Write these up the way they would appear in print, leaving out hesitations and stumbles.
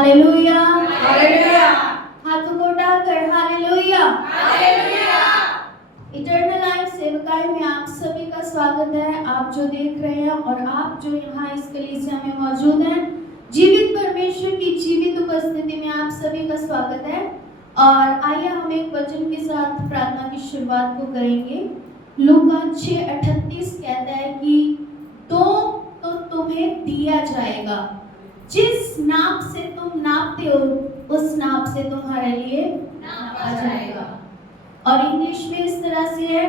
Hallelujah, hallelujah, हाथों को उठाकर हालेलुया। हालेलुया। इटर्नल लाइफ सेवकाई में आप सभी का स्वागत है। आप जो देख रहे हैं और आप जो यहाँ इस कलीसिया में मौजूद हैं, जीवित परमेश्वर की जीवित उपस्थिति में आप सभी का स्वागत है। और आइए हम एक वचन के साथ प्रार्थना की शुरुआत को करेंगे। लूका 6:38 कहता है कि दो तो तुम्हें दिया जाएगा, जिस नाप से तुम नापते हो उस नाप से तुम्हारे लिए नापा जाएगा। और इंग्लिश में इस तरह से है,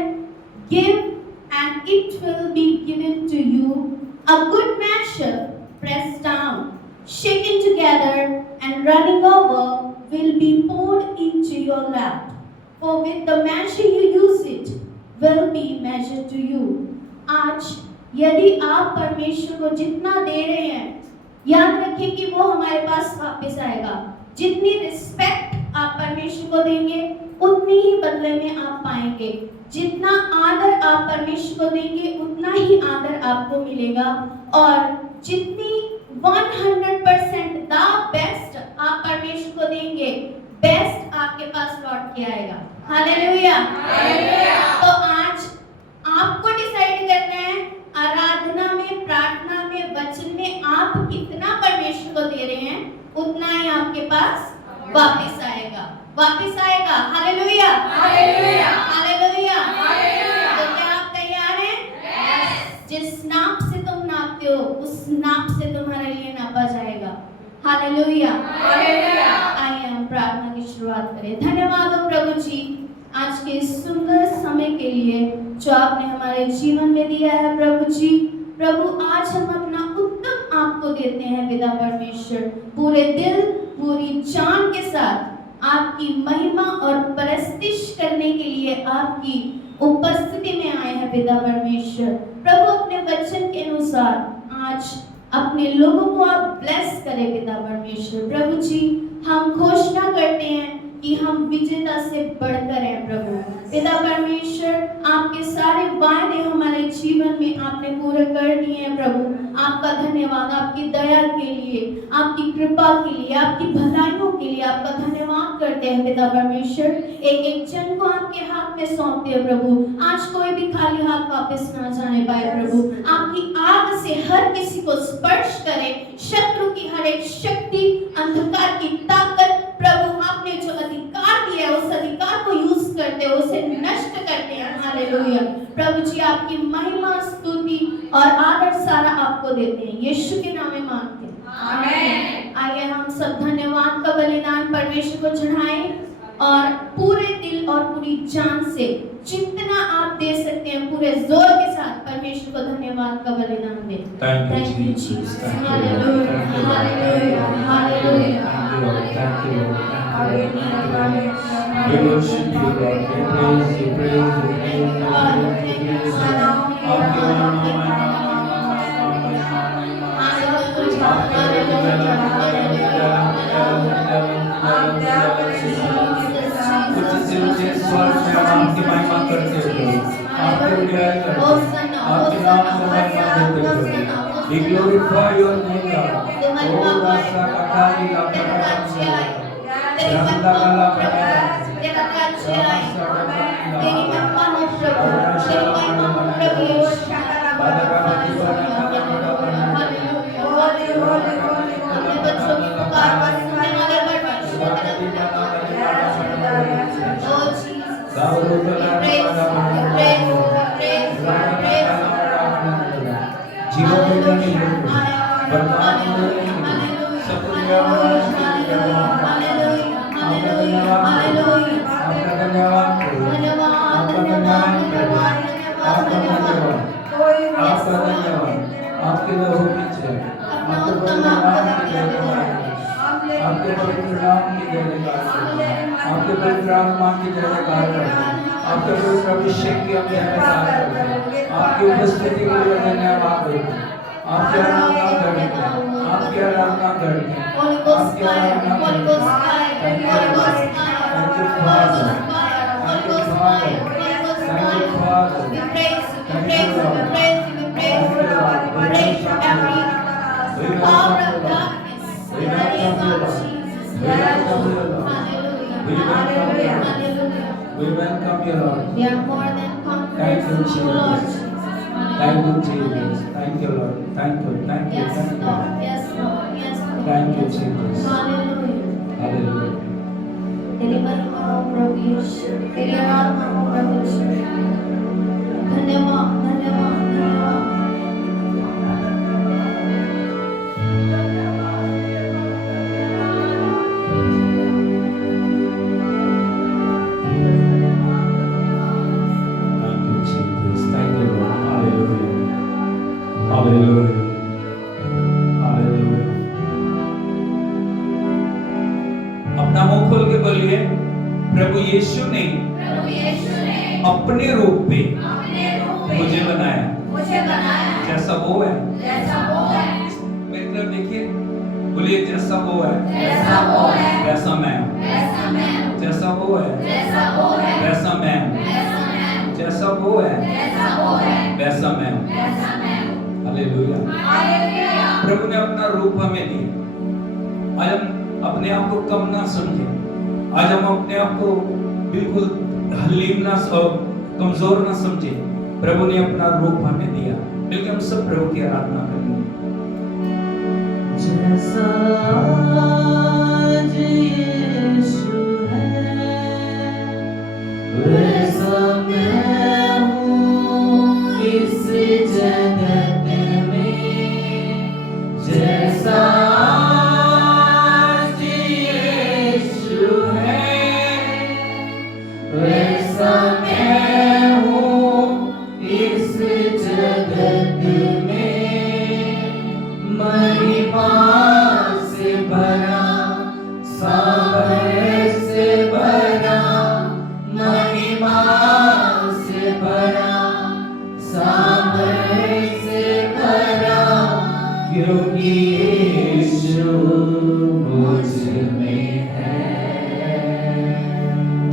give and it will be given to you, a good measure pressed down, shaken together and running over will be poured into your lap. For with the measure you use it will be measured to you. आज यदि आप परमेश्वर को जितना दे रहे हैं, याद रखें कि वो हमारे पास वापस आएगा। जितनी रिस्पेक्ट आप परमेश्वर को देंगे उतनी ही बदले में आप पाएंगे। जितना आदर आप परमेश्वर को देंगे उतना ही आदर आपको मिलेगा। और जितनी 100% द बेस्ट आप परमेश्वर को देंगे, बेस्ट आपके पास लौट के आएगा। Hallelujah, hallelujah. तो आज आपको डिसाइड करना है, आराधना में, प्रार्थना में, वचन में आप कितना परमेश्वर को दे रहे हैं, उतना ही आपके पास वापस आएगा, वापस आएगा। Hallelujah, hallelujah, hallelujah, hallelujah. तो क्या आप तैयार हैं? यस। जिस नाप से तुम नापते हो उस नाप से तुम्हारे लिए नापा जाएगा। Hallelujah, hallelujah. आइए हम प्रार्थना की शुरुआत करें। धन्यवाद हो प्रभु जी आज के इस सुंदर समय के लिए जो आपने हमारे जीवन में दिया है। प्रभु जी, प्रभु आज हम अपना उत्तम आपको देते हैं पिता परमेश्वर। पूरे दिल, पूरी जान के साथ आपकी महिमा और परस्तिश करने के लिए आपकी उपस्थिति में आए हैं पिता परमेश्वर। प्रभु अपने वचन के अनुसार आज अपने लोगों को आप ब्लेस करें पिता परमेश्वर। प्रभु जी, हम घोषणा करते हैं कि हम विजेता से बढ़कर हैं प्रभु। पिता परमेश्वर, आपके सारे वायदे हमारे जीवन में आपने पूरे कर दिए हैं प्रभु। आपका धन्यवाद, आपकी दया के लिए, आपकी कृपा के लिए, आपकी भलाइयों के लिए आपका धन्यवाद करते हैं पिता परमेश्वर। एक एक जन को आपके हाथ में सौंपते हैं प्रभु। आज कोई भी खाली हाथ वापस ना जाने पाए प्रभु। आपकी आग से हर किसी को स्पर्श करे, शत्रु की हर एक शक्ति, अंधकार की ताकत, प्रभु आपने जो अधिकार दिया है उस अधिकार को यूज करते हैं, उसे नष्ट करते हैं। हालेलुया। प्रभु जी, आपकी महिमा, स्तुति और आदर सारा आपको देते हैं, यीशु के नाम में मांगते हैं, आमीन। आइए हम सब धन्यवाद का बलिदान परमेश्वर को चढ़ाएं और पूरे दिल और पूरी जान से जितना आप दे सकते हैं पूरे जोर के साथ परमेश्वर को धन्यवाद का बलिदान दें। Thank you, Jesus. Thank you, Lord. Hallelujah, Thank you, Lord. Hallelujah, hallelujah. Thank you, Lord. Thank you, Lord. Thank you, Lord. We worship you, Lord. We praise you, praise you, praise you, praise you, praise you. आपके ऊंचे स्वर में हम आपकी महिमा करते हो, आपके उद्धार करते हो, आपके नाम को महिमा देते हो। We glorify your name, Lord. Oh, Rasa Kakari La Prakashya, Randa Gala Prakashya, तेरी महिमा हो प्रभु, तेरी महिमा हो प्रभु यीशु। अपने बच्चों की पुकार पर सुनने वाले परमेश्वर का धन्यवाद। Oh Jesus, जीवन में नहीं बर्बाद आपके लहू पीछे आपके पवित्र नाम की जय जयकार, आपके पवित्र आत्मा की जय जयकार, आपके पवित्र अभिषेक की हम जय जयकार करते हैं। आपकी उपस्थिति के लिए धन्यवाद देते हैं। आपकी आराधना करते हैं, आपकी आराधना करते हैं, आपकी आराधना करते हैं। Thank you, Father. Thank you, Father. Thank you, Father. we praise you, we praise you, we praise you, we praise you, we praise you every power of darkness in the name of Jesus. Hallelujah. Hallelujah. We welcome you, Lord. We are more than Thank you, conquerors through Lord Jesus. Jesus. Thank you, Hallelujah. Jesus. Thank you, Lord. Thank you, thank you, Yes, thank you. Lord. Yes, Lord. Yes, Lord. Thank you, Yes, Lord. Jesus. Hallelujah. Hallelujah. Deliver हो प्रभु यीशु तेरी आराधना हो प्रभु यीशु धन्यवाद धन्यवाद धन्यवाद Thank you, Jesus. Thank you, Lord. Hallelujah. Hallelujah. Hallelujah. अपना मुंह खोल के बोलिए, प्रभु यीशु ने प्रभु यीशु ने अपने रूप में अपने रूप में मुझे बनाया, मुझे बनाया जैसा वो है। जैसा वो है मेरी तरफ देखिए, बोलिए जैसा वो है जैसा वो है वैसा मैं हूं। वैसा मैं हूँ जैसा वो है जैसा वो है वैसा मैं हूं। वैसा मैं हूँ जैसा वो है जैसा वो है वैसा मैं हूं। वैसा मैं हूँ हालेलुया। हालेलुया प्रभु ने अपना रूप हमें दिया। आज हम अपने आप को कम ना समझे। आज हम अपने आप को बिल्कुल हलीम ना कमजोर ना समझे। प्रभु ने अपना रूप हमें दिया, लेकिन हम सब प्रभु की आराधना करेंगे। जैसा आज यीशु है, वैसा मैं हूँ इस जगत में। जैसा आज यीशु है, वैसा मैं हूँ इस जगत में। महिमा से भरा, सामर्थ्य से भरा, महिमा से भरा, सामर्थ्य से भरा, क्योंकि यीशु मुझ में है।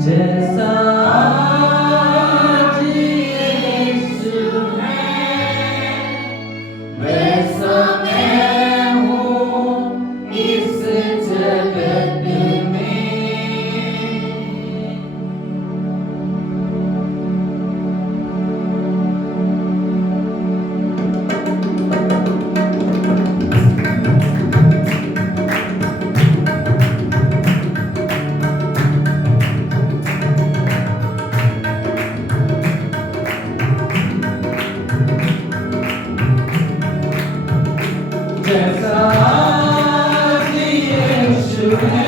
जैसा आज यीशु है, वैसा मैं हूँ इस जगत में। जैसा आज यीशु है,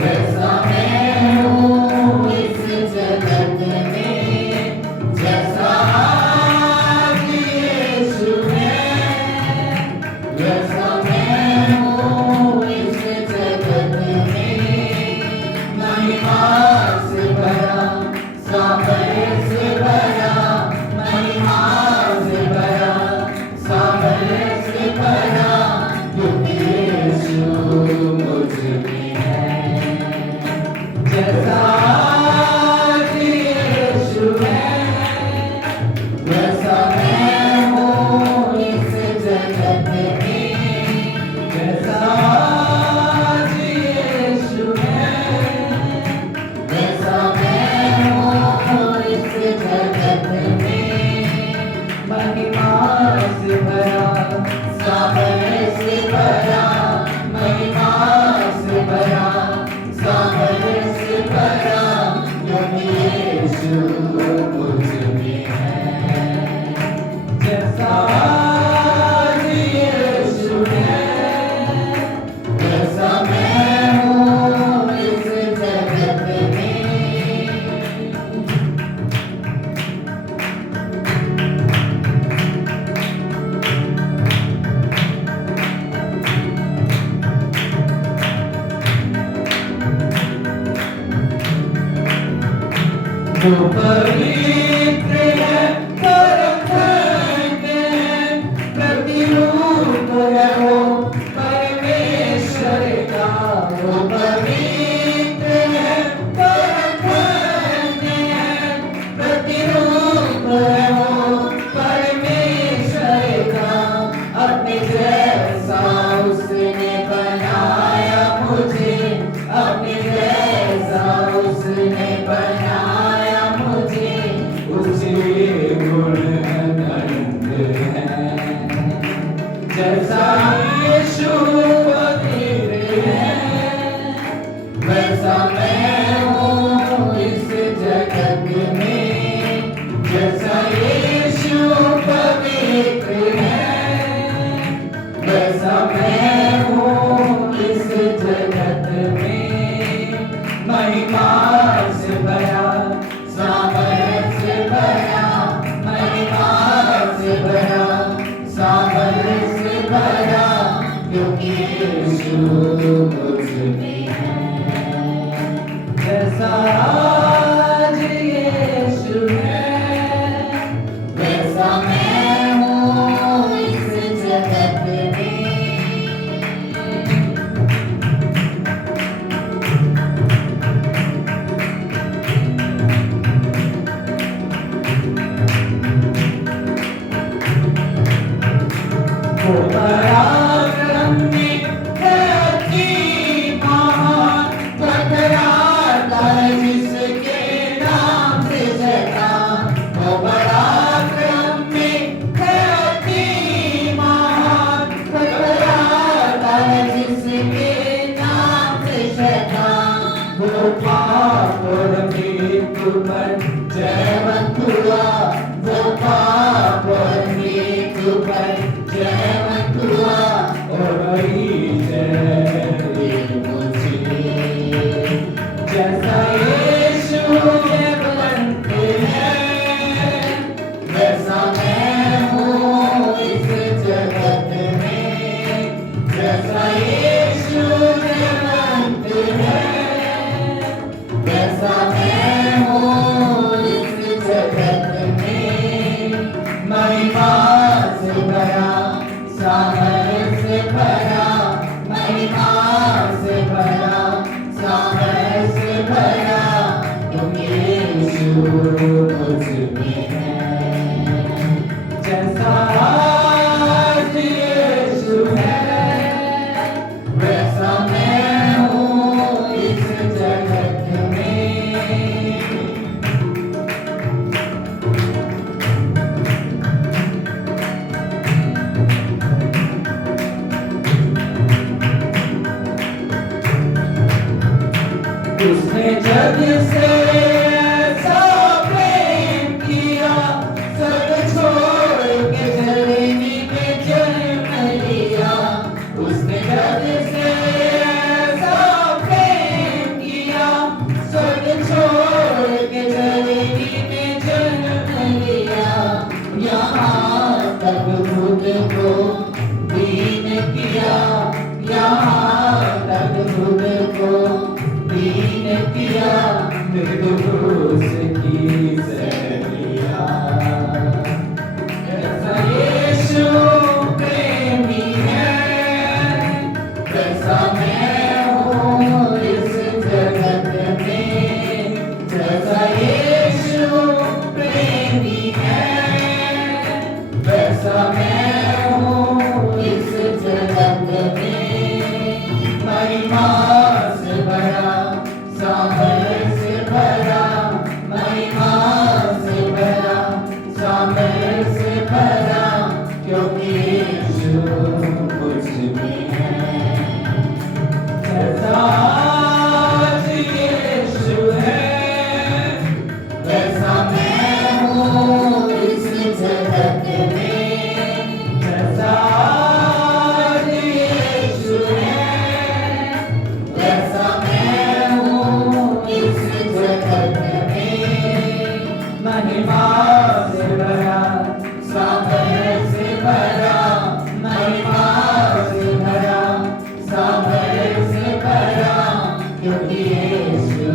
वैसा मैं हूँ इस जगत में। जैसा आज यीशु है, वैसा मैं हूँ इस जगत में। महिमा से भरा, सामर्थ्य से भरा, महिमा से भरा, सामर्थ्य से भरा, क्योंकि यीशु मुझ में है। जैसा आज यीशु है, वैसा मैं हूँ इस जगत में। जैसा आज यीशु है, वैसा मैं हूँ इस जगत में। महिमा से भरा, सामर्थ्य से भरा, महिमा से भरा, सामर्थ्य से भरा, क्योंकि यीशु मुझ में है। जैसा आज यीशु है, वैसा मैं हूँ इस जगत में। जो पवित्र है, परम धन्य है, प्रतिरूप है वो परमेश्वर का। जो पवित्र है, परम धन्य है, प्रतिरूप है वो परमेश्वर का। अपने जैसा उसने बनाया मुझे, अपने जैसा महिमा से भरा, सामर्थ से भरा, महिमा से भरा, सामर्थ से भरा, क्योंकि यीशु मुझ में है। जैसा आज यीशु है, वैसा मैं हूँ इस जगत में। वो पराक्रम में है अति महान, टकराता है जिसके नाम से शैतान। वो पराक्रम में है अति महान, टकराता है जिसके नाम से शैतान। वो पाप और मृत्यु पर जयवंत हुआ, वो पाप और मृत्यु पर जयवंत हुआ, और वही जय मुझे। जैसा यीशु जयवंत है, वैसा मैं हूँ इस जगत में। जैसा यीशु जयवंत है, वैसा मैं हूँ इस जगत में। महिमा से भरा, सामर्थ से भरा, महिमा से भरा, सामर्थ से भरा, क्योंकि यीशु मुझ में है। जैसा आज यीशु है, वैसा मैं हूँ इस जगत में। उसने जग से ऐसा प्रेम किया, सब छोड़ के धरनी में जन्म लिया। उसने जग से ऐसा प्रेम किया, सब छोड़ के धरनी में जन्म लिया। यहाँ तक खुद को दीन किया, यहाँ तक खुद को दीन किया, निर्दोष की सैया। जैसा यीशु प्रेमी है, वैसा मैं हूँ इस जगत में। जैसा यीशु प्रेमी है, वैसा मैं हूँ इस जगत में। महिमा से भरा, सामर्थ से भरा, महिमा से भरा, सामर्थ से भरा, क्योंकि यीशु मुझ में है। जैसा आज यीशु है, वैसा मैं हूँ इस जगत में। जैसा आज यीशु है, वैसा मैं हूँ इस जगत में। महिमा से भरा, सामर्थ से भरा, महिमा से भरा, सामर्थ से भरा, क्योंकि यीशु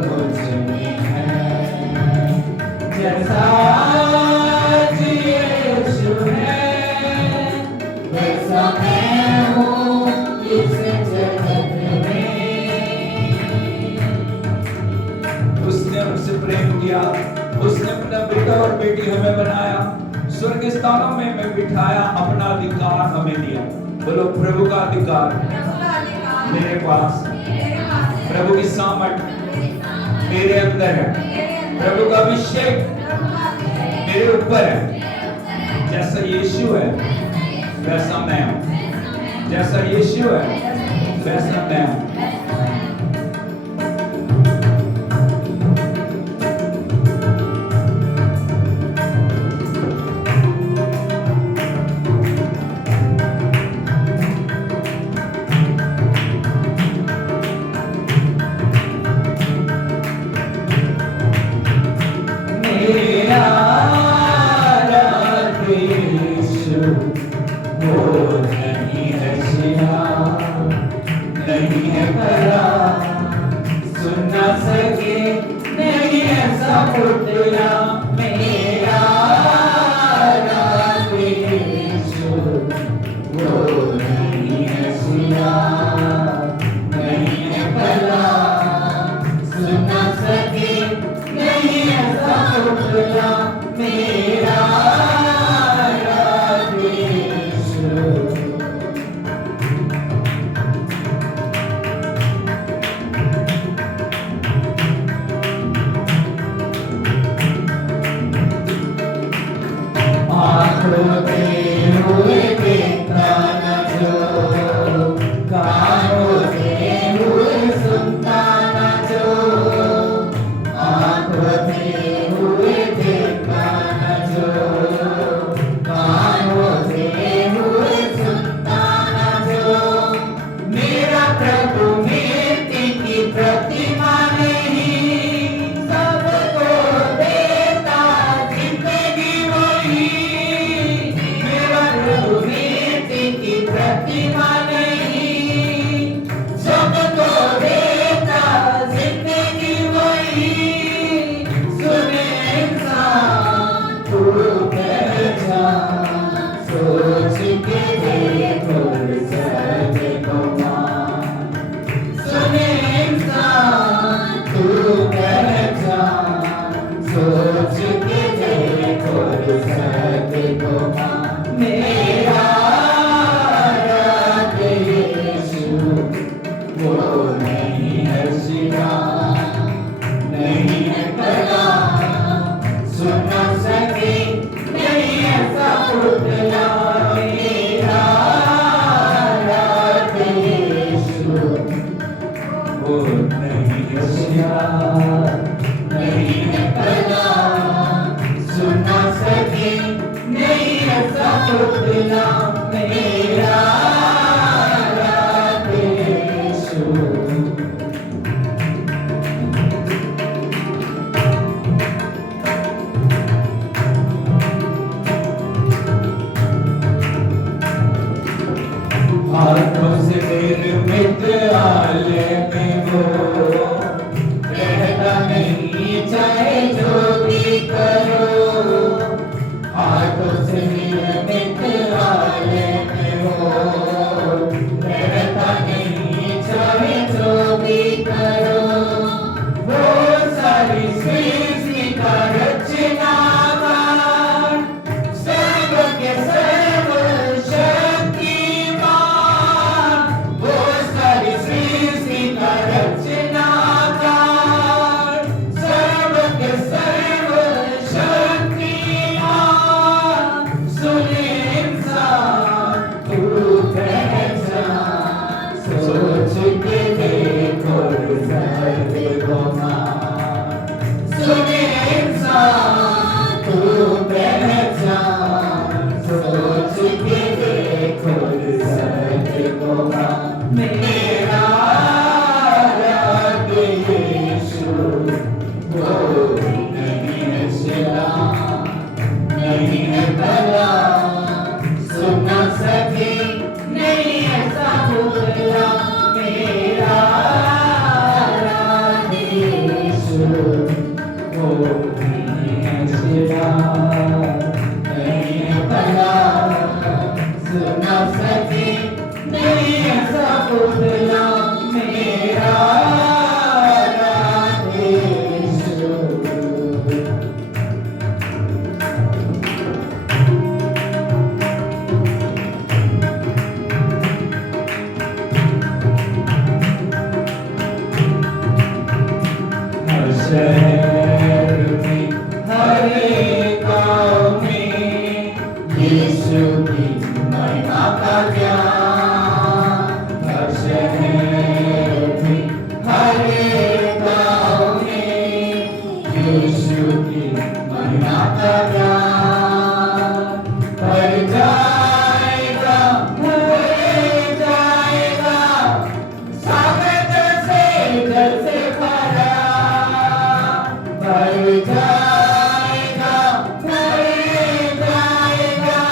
मुझ में है। जैसा आज यीशु है, वैसा मैं हूँ इस जगत में। उसने हमसे प्रेम किया, उसने अपना बेटा और बेटी हमें बनाया, स्वर्ग स्थानों में हमें बिठाया, अपना अधिकार हमें दिया। बोलो प्रभु का अधिकार मेरे पास, प्रभु की सामर्थ मेरे अंदर है, प्रभु का अभिषेक मेरे ऊपर है। जैसा यीशु है वैसा मैं हूँ, जैसा यीशु है वैसा मैं हूँ। नहीं होशियार, नहीं है भला, सुन ना सके, नहीं ऐसा पुतला मेरा राधे यीशु। हाथों से निर्मित आलय में वो रहता नहीं, चाहे जो भी करो। हाथों से निर्मित आलय में वो रहता नहीं, चाहे जो भी करो। वो सारी सृष्टि का रचनाकार, सर्व के सर्व शक्तिमान, वो सारी सृष्टि का रचनाकार, सर्व के सर्व शक्तिमान। सुने इंसान तू पहचान, सोच के देखो सर्व को मान। सुने इंसान तू पहचान, सोच के देखो सर्व को मान। मेरा राधे यीशु, वो नहीं है सिला, नहीं है भला, सुन ना सके, नहीं ऐसा बोला मेरा राधे यीशु। वो नहीं है सिला, नहीं है भला, सुन ना सके, नहीं ऐसा बोला मेरा राधे यीशु। हर शहर में, हर एक गाँव में यीशु की महिमा का ज्ञान। हर शहर में, हर एक गाँव में यीशु की महिमा का ज्ञान। भर जाएगा, भर जाएगा, सागर जल से भरा। भर जाएगा, भर जाएगा,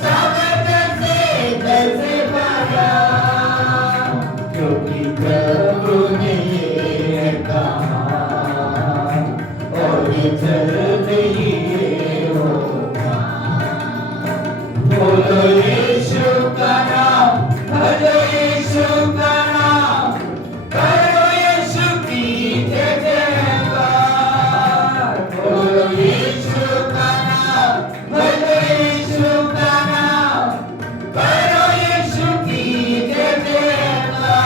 सागर जल से भरा। क्योंकि प्रभु ने ये कहा, और ये जल्दी ये होगा। बोलो यीशु का नाम, भजो यीशु का नाम, करो यीशु की जय जयकार। बोलो यीशु का नाम, भजो यीशु का नाम, करो यीशु की जय जयकार।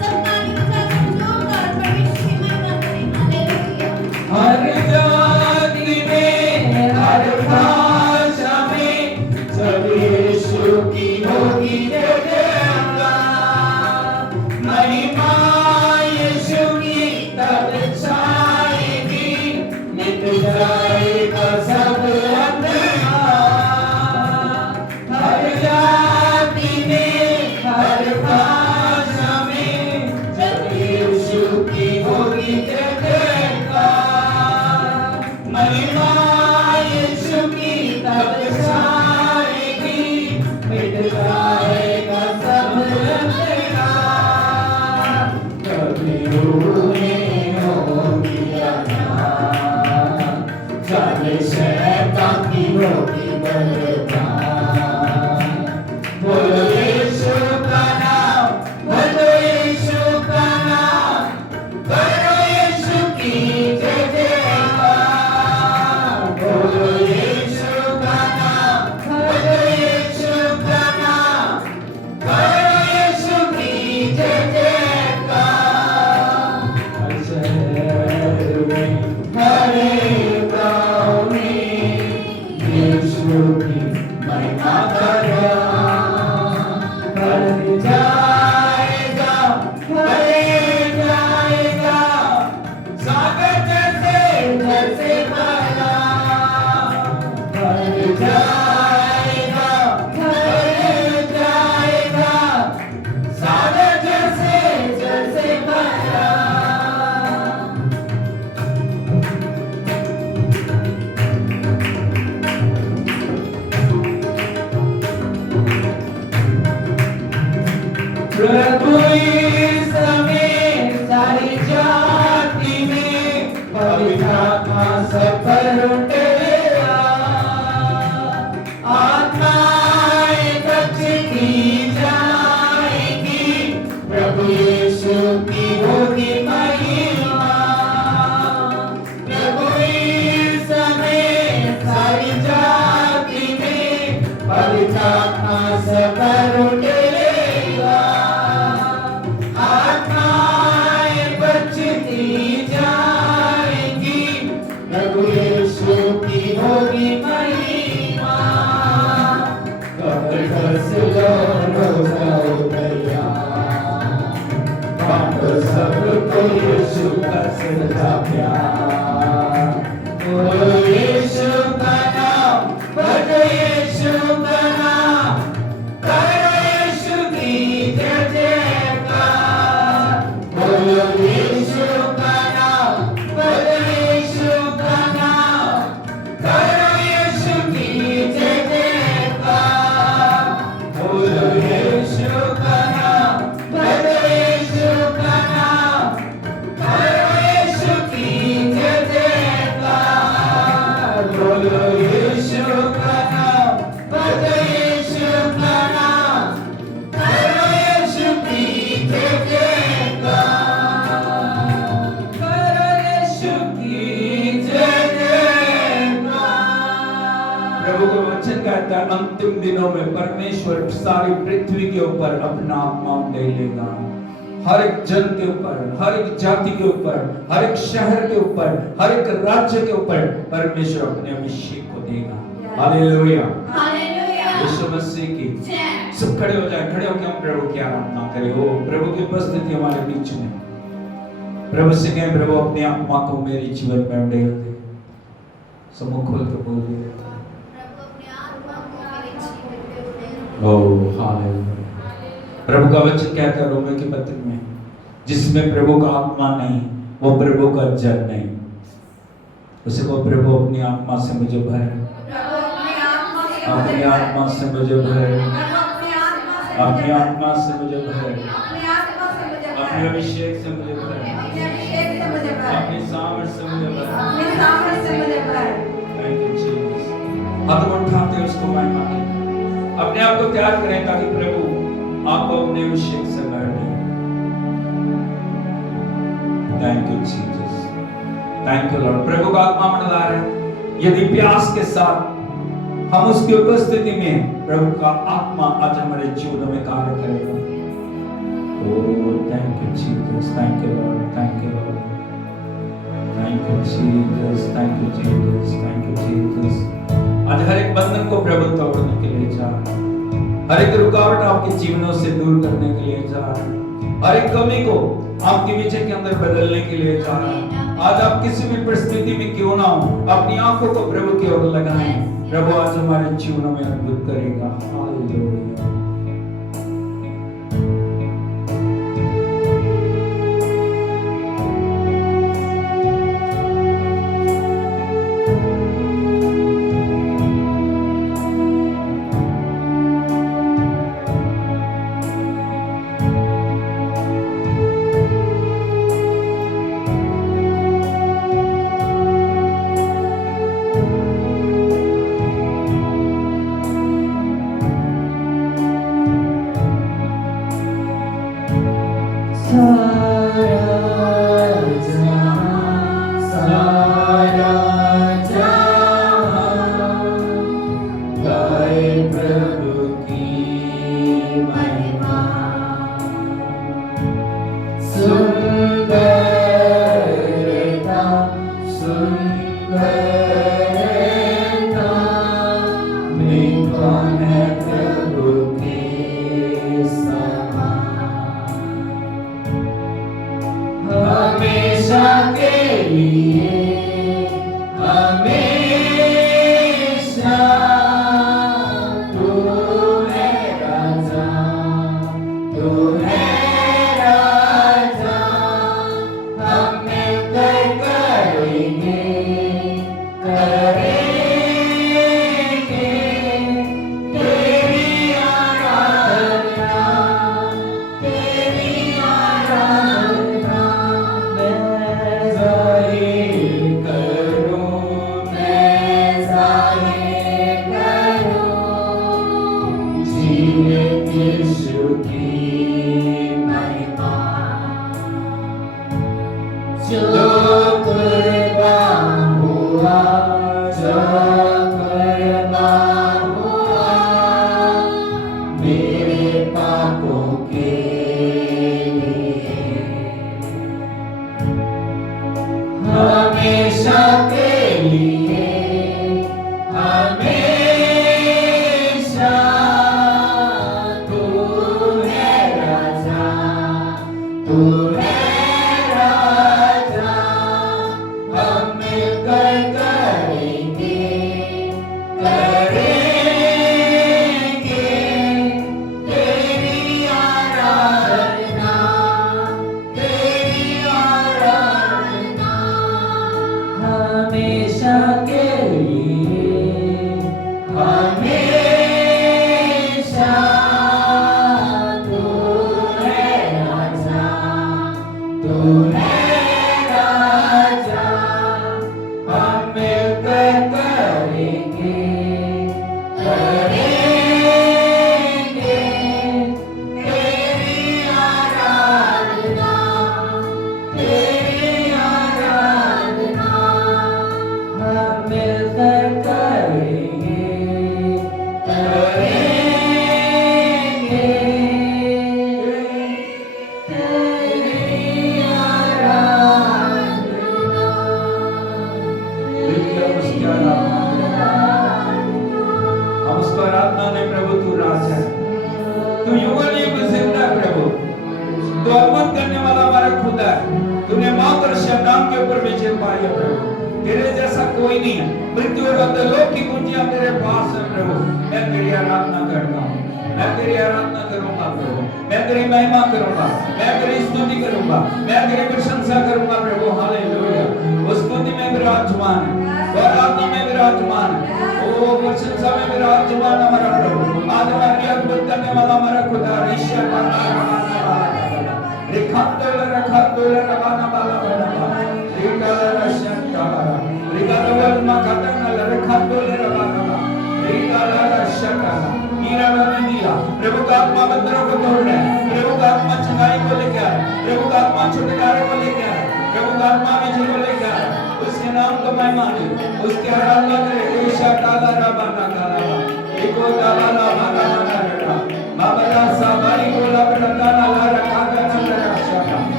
सब तालियों के साथ हम जोरदार परमेश्वर की महिमा करें। हालेलुया। हर जाति में, हर भाषा में, सब यीशु की होगी जय जयकार। महिमा यीशु की तब छाएगी, मिट जाएगा सब अंधकार। हर जाति में, हर भाषा में, जब यीशु की होगी जय जयकार। महिमा यीशु की तब छाएगी, मिट जाएगा सब अंधकार। कभी रूहें होंगी अनाथ, जाने शैतान की होगी बरबाद। बोलो यीशु का नाम, बोलो यीशु का नाम, करो यीशु की जय जयकार। बोलो यीशु का नाम, बोलो यीशु का नाम, करो यीशु की जय जयकार। हर शहर में, हर एक गाँव में यीशु की प्रभु इस समय सारी जाति में पवित्र आत्मा सब पर उठेगा। आत्माएं बचती जाएगी, प्रभु यीशु की होगी महिमा। प्रभु इस समय सारी जाति में पवित्र आत्मा सब पर उठेगा। सबको यीशु का सच्चा प्यार, बोलो यीशु का नाम, बोलो यीशु का नाम, करो यीशु की जय जयकार। बोलो यीशु का नाम, बोलो यीशु का नाम, करो यीशु की जय जयकार। बोलो यीशु का नाम, बोलो यीशु का नाम, करो यीशु की जय जयकार। बोलो यीशु का नाम, बोलो यीशु का नाम, करो यीशु की जय जयकार। करो यीशु की जय जयकार। प्रभु का वचन कहता है अंतिम दिनों में परमेश्वर सारी पृथ्वी के ऊपर अपना आत्मा दे लेगा। हर एक जन के ऊपर, हर एक जाति के ऊपर, हर एक शहर के ऊपर, हर एक राज्य के ऊपर परमेश्वर अपने अभिषेक को देगा। हालेलुया, हालेलुया, यीशु मसीह की जय। सब खड़े हो जाए, खड़े होकर हम प्रभु की आराधना करें। ओ प्रभु की उपस्थिति हमारे बीच में। प्रभु से कहें, प्रभु अपने आत्मा को मेरे जीवन में उंडेल दे। समूह खोल के बोलिए, प्रभु अपने आत्मा को मेरे जीवन में उड़ेल दे। ओ हालेलुया। प्रभु का वचन कहता है रोमियो के पत्र में, जिसमें प्रभु का आत्मा नहीं वो प्रभु का जन नहीं। उसे को प्रभु अपनी आत्मा से मुझे भर, अपनी आत्मा से मुझे भर, अपनी आत्मा से मुझे भर, अपने अभिषेक से मुझे भर, अपनी सामर्थ से मुझे भर। Thank you, Jesus। हाथ उठाते हैं उसको महिमा दें। अपने आप को तैयार करें ताकि प्रभु आपको अपने अभिषेक से भर दे। Thank you Jesus, thank you Lord. प्रभु का आत्मा मंडला है। यदि प्यास के साथ हम उसकी उपस्थिति में, प्रभु का आत्मा आज हमारे जीवन में कार्य करेगा। Oh thank you Jesus, thank you Lord, thank you Lord, thank you Jesus, thank you Jesus, thank you Jesus. आज हर एक बंधन को प्रभु तोड़ने के लिए जा रहा है। हर एक रुकावट आपके जीवनों से दूर करने के लिए जा रहा है। हर एक कमी को आपके विजय के अंदर बदलने के लिए जा रहा है। आज आप किसी भी परिस्थिति में क्यों ना हो, अपनी आंखों को प्रभु की ओर लगाएं। प्रभु आज हमारे जीवनों में अद्भुत करेगा। हालेलुया।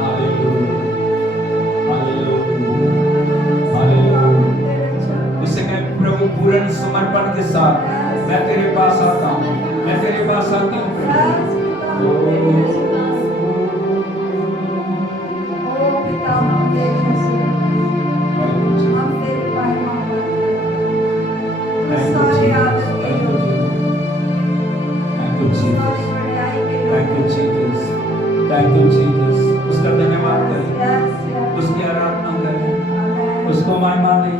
Hallelujah. पूर्ण समर्पण के साथ मैं तेरे पास आता हूँ, मैं तेरे पास आती हूँ प्रभु। ओ पिता, हम तेरी महिमा करते हैं। सारी आदत के लिए, सारी बड़ाई के लिए, थैंक यू जीसस। उसका धन्यवाद करें, Yes, yes. उसकी आराधना करें, Amen. उसको महिमा दें,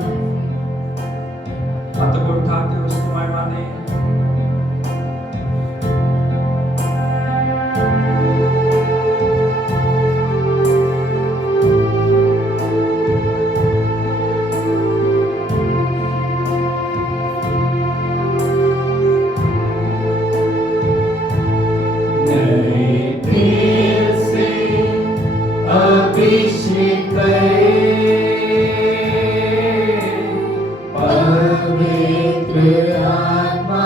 हाथों को उठा के उसको महिमा दें। अभिषेक पवित्र आत्मा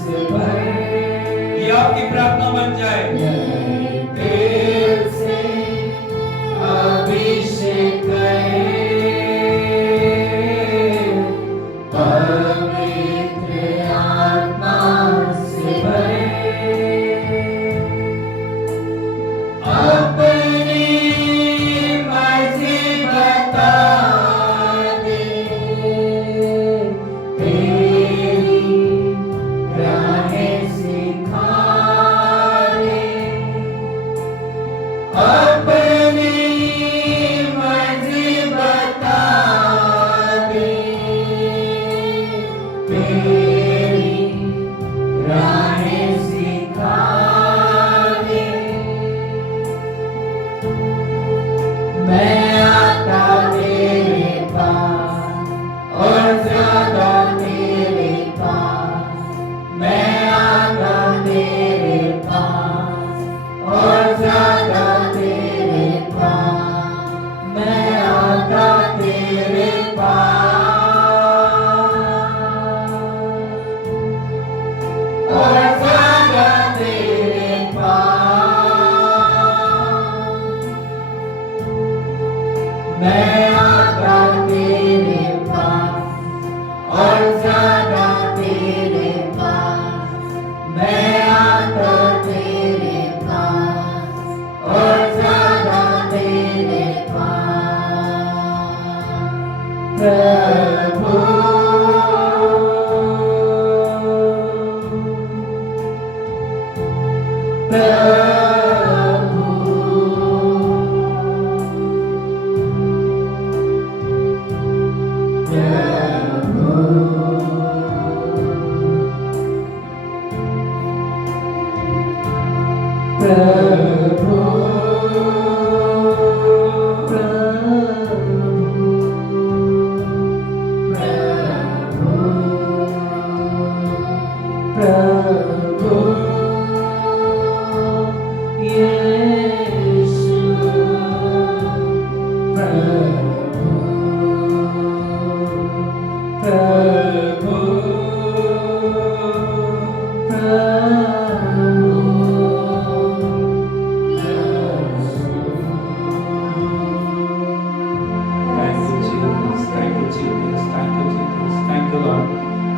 से भरे। ये आपकी प्रार्थना बन जाए। तेल से अभिषेक पवित्र आत्मा से भरे।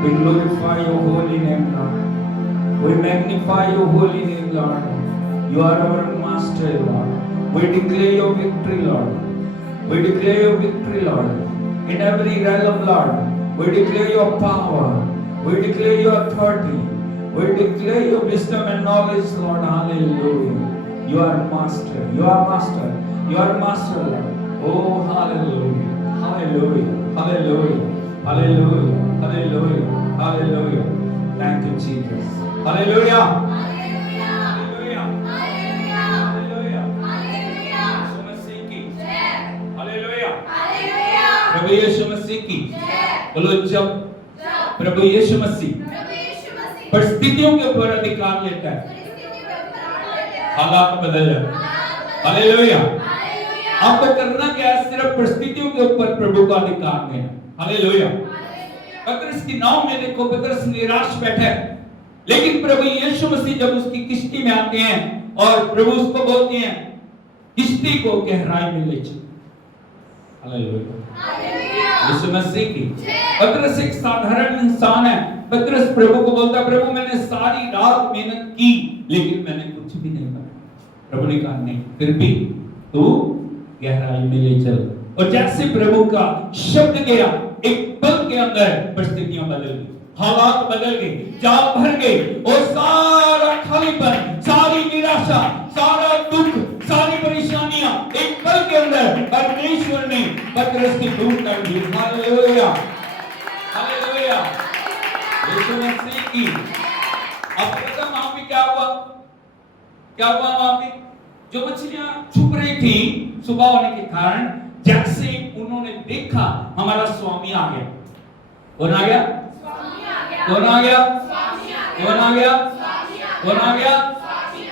We glorify your holy name, Lord. We magnify your holy name, Lord. You are our master, Lord. We declare your victory, Lord. We declare your victory, Lord. In every realm, Lord. We declare your power. We declare your authority. We declare your wisdom and knowledge, Lord. Hallelujah. You are master. You are master. You are master, Lord. Oh, hallelujah. Hallelujah. Hallelujah. Hallelujah. Hallelujah. Hallelujah. Thank you, Jesus. Hallelujah. Hallelujah. Hallelujah. यीशु मसीह की जय। Hallelujah. प्रभु यीशु मसीह की जय। बोलो जब प्रभु यीशु मसीह परिस्थितियों के ऊपर अधिकार लेता है, हालात बदल जाते हैं। हालेलुया। आपको करना क्या है? सिर्फ परिस्थितियों के ऊपर प्रभु का अधिकार लेना। हालेलुया। पतरस की नाव में देखो, पतरस निराश बैठा है, लेकिन प्रभु यीशु मसीह जब उसकी किश्ती में आते हैं और प्रभु उसको बोलते हैं किश्ती को गहराई में ले चलो। हालेलुया। यीशु मसीह की। पतरस एक साधारण इंसान है। पतरस प्रभु को बोलता है, प्रभु मैंने सारी रात मेहनत की लेकिन मैंने कुछ भी नहीं पाया। प्रभु ने कहा नहीं, फिर भी तू गहराई में ले चल। और जैसे प्रभु का शब्द गया, एक पल के अंदर परिस्थितियां बदल गई, हालात बदल गए, जाल भर गए और सारा खालीपन, सारी निराशा, सारा दुख, सारी परेशानियां एक पल के अंदर परमेश्वर ने पतरस की दूर कर दी। Hallelujah, hallelujah. यीशु मसीह की। अब पता वहां पे क्या हुआ? क्या हुआ वहां पे? जो मछलियां छुप रही थी सुबह होने के कारण, जैसे उन्होंने देखा हमारा स्वामी आ गया। कौन आ गया? कौन आ गया? कौन आ गया? कौन आ गया?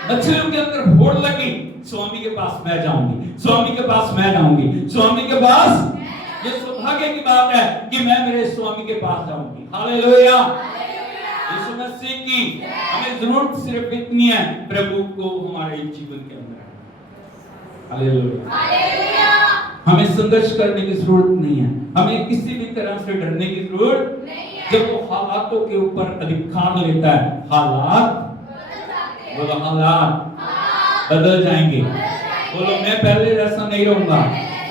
मछलियों के अंदर होड़ लगी, स्वामी के पास मैं जाऊंगी, स्वामी के पास मैं जाऊंगी, स्वामी के पास। ये सौभाग्य की बात है कि मैं मेरे स्वामी के पास जाऊंगी। हालेलुया। यीशु मसीह की। हमें जरूरत सिर्फ इतनी है, प्रभु को हमारे जीवन के अंदर है। Hallelujah, hallelujah. हमें संघर्ष करने की जरूरत नहीं है, हमें किसी भी तरह से डरने की जरूरत नहीं है। जब वो हालातों के ऊपर अधिकार लेता है, हालात बोलो, हालात बदल जाएंगे। बोलो, मैं पहले जैसा नहीं रहूंगा,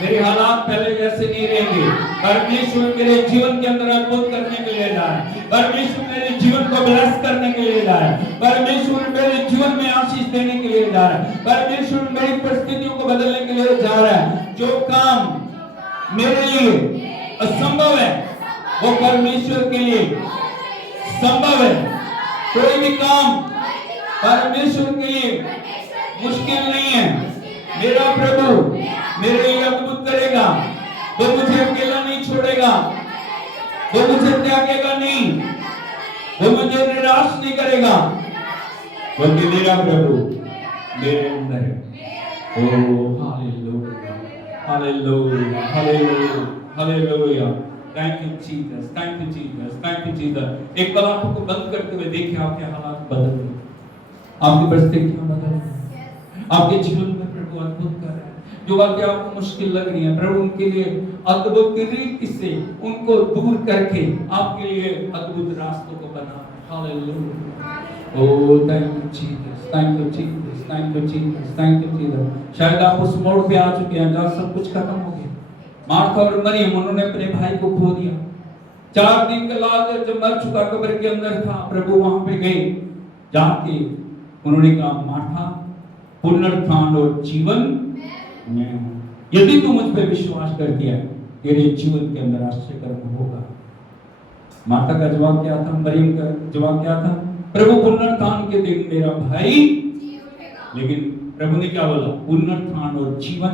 मेरे हालात पहले जैसे नहीं रहेंगे। परमेश्वर मेरे जीवन के अंदर अद्भुत करने के लिए जा रहा है। परमेश्वर मेरे जीवन को ब्लेस करने के लिए जा रहा है। परमेश्वर मेरे जीवन में आशीष देने के लिए जा रहा है। परमेश्वर मेरी परिस्थितियों को बदलने के लिए जा रहा है। जो काम मेरे लिए असंभव है वो परमेश्वर के लिए संभव है। कोई भी काम परमेश्वर के लिए मुश्किल नहीं है। मेरा प्रभु मेरे लिए अद्भुत करेगा। वो मुझे अकेला नहीं छोड़ेगा, वो मुझे त्यागेगा नहीं, वो मुझे निराश नहीं करेगा, क्योंकि मेरा प्रभु मेरे अंदर है। Oh hallelujah, hallelujah, hallelujah, hallelujah. Thank you Jesus, thank you Jesus, thank you Jesus. एक बार आंखों को बंद करते हुए देखिए, आपके हालात बदल गए, आपकी परिस्थितियां बदल गई, आपके जीवन में प्रभु अद्भुत कर रहा है। जो बातें आपको मुश्किल लग रही हैं, प्रभु उनके लिए अद्भुत तरीके से उनको दूर करके आपके लिए अद्भुत रास्तों को बना। Hallelujah. Oh thank you Jesus, thank you Jesus, thank you Jesus, thank you Jesus. शायद आप उस मोड़ पे आ चुके हैं जहाँ सब कुछ खत्म हो गया। मार्था और मरियम, उन्होंने अपने भाई को खो दिया। 4 दिन का लाजर जब मर चुका कब्र के अंदर था, प्रभु वहां पे गए, जाके उन्होंने कहा, मार्था पुनरुत्थान और जीवन मैं हूं, यदि तू मुझ पे विश्वास करती है तेरे जीवन के अंदर आश्चर्य कर्म होगा। माता का जवाब क्या था? मरियम का जवाब क्या था? प्रभु पुनरुत्थान के दिन मेरा भाई जी उठेगा। लेकिन प्रभु ने क्या बोला? पुनरुत्थान और जीवन।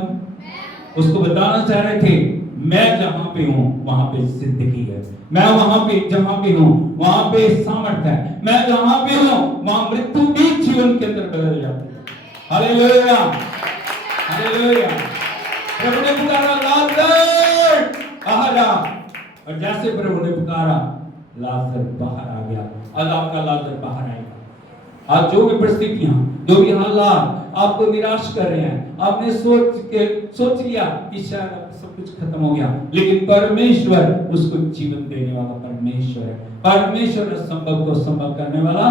उसको बताना चाह रहे थे, मैं जहां पे हूं वहां पे जिंदगी है, मैं वहां पे जहां पे हूं वहां पे सामर्थ है, मैं जहां पे हूं वहां मृत्यु भी जीवन के अंदर बदल जाती है। Hallelujah, hallelujah. प्रभु ने पुकारा, लाजर बाहर आ, और जैसे प्रभु ने पुकारा लाजर बाहर आ गया। आज आपका लाजर बाहर आएगा। आज जो भी परिस्थितियां, जो भी हालात आपको निराश कर रहे हैं, आपने सोच लिया कि शायद सब कुछ खत्म हो गया, लेकिन परमेश्वर उसको जीवन देने वाला परमेश्वर है। परमेश्वर असंभव को संभव करने वाला।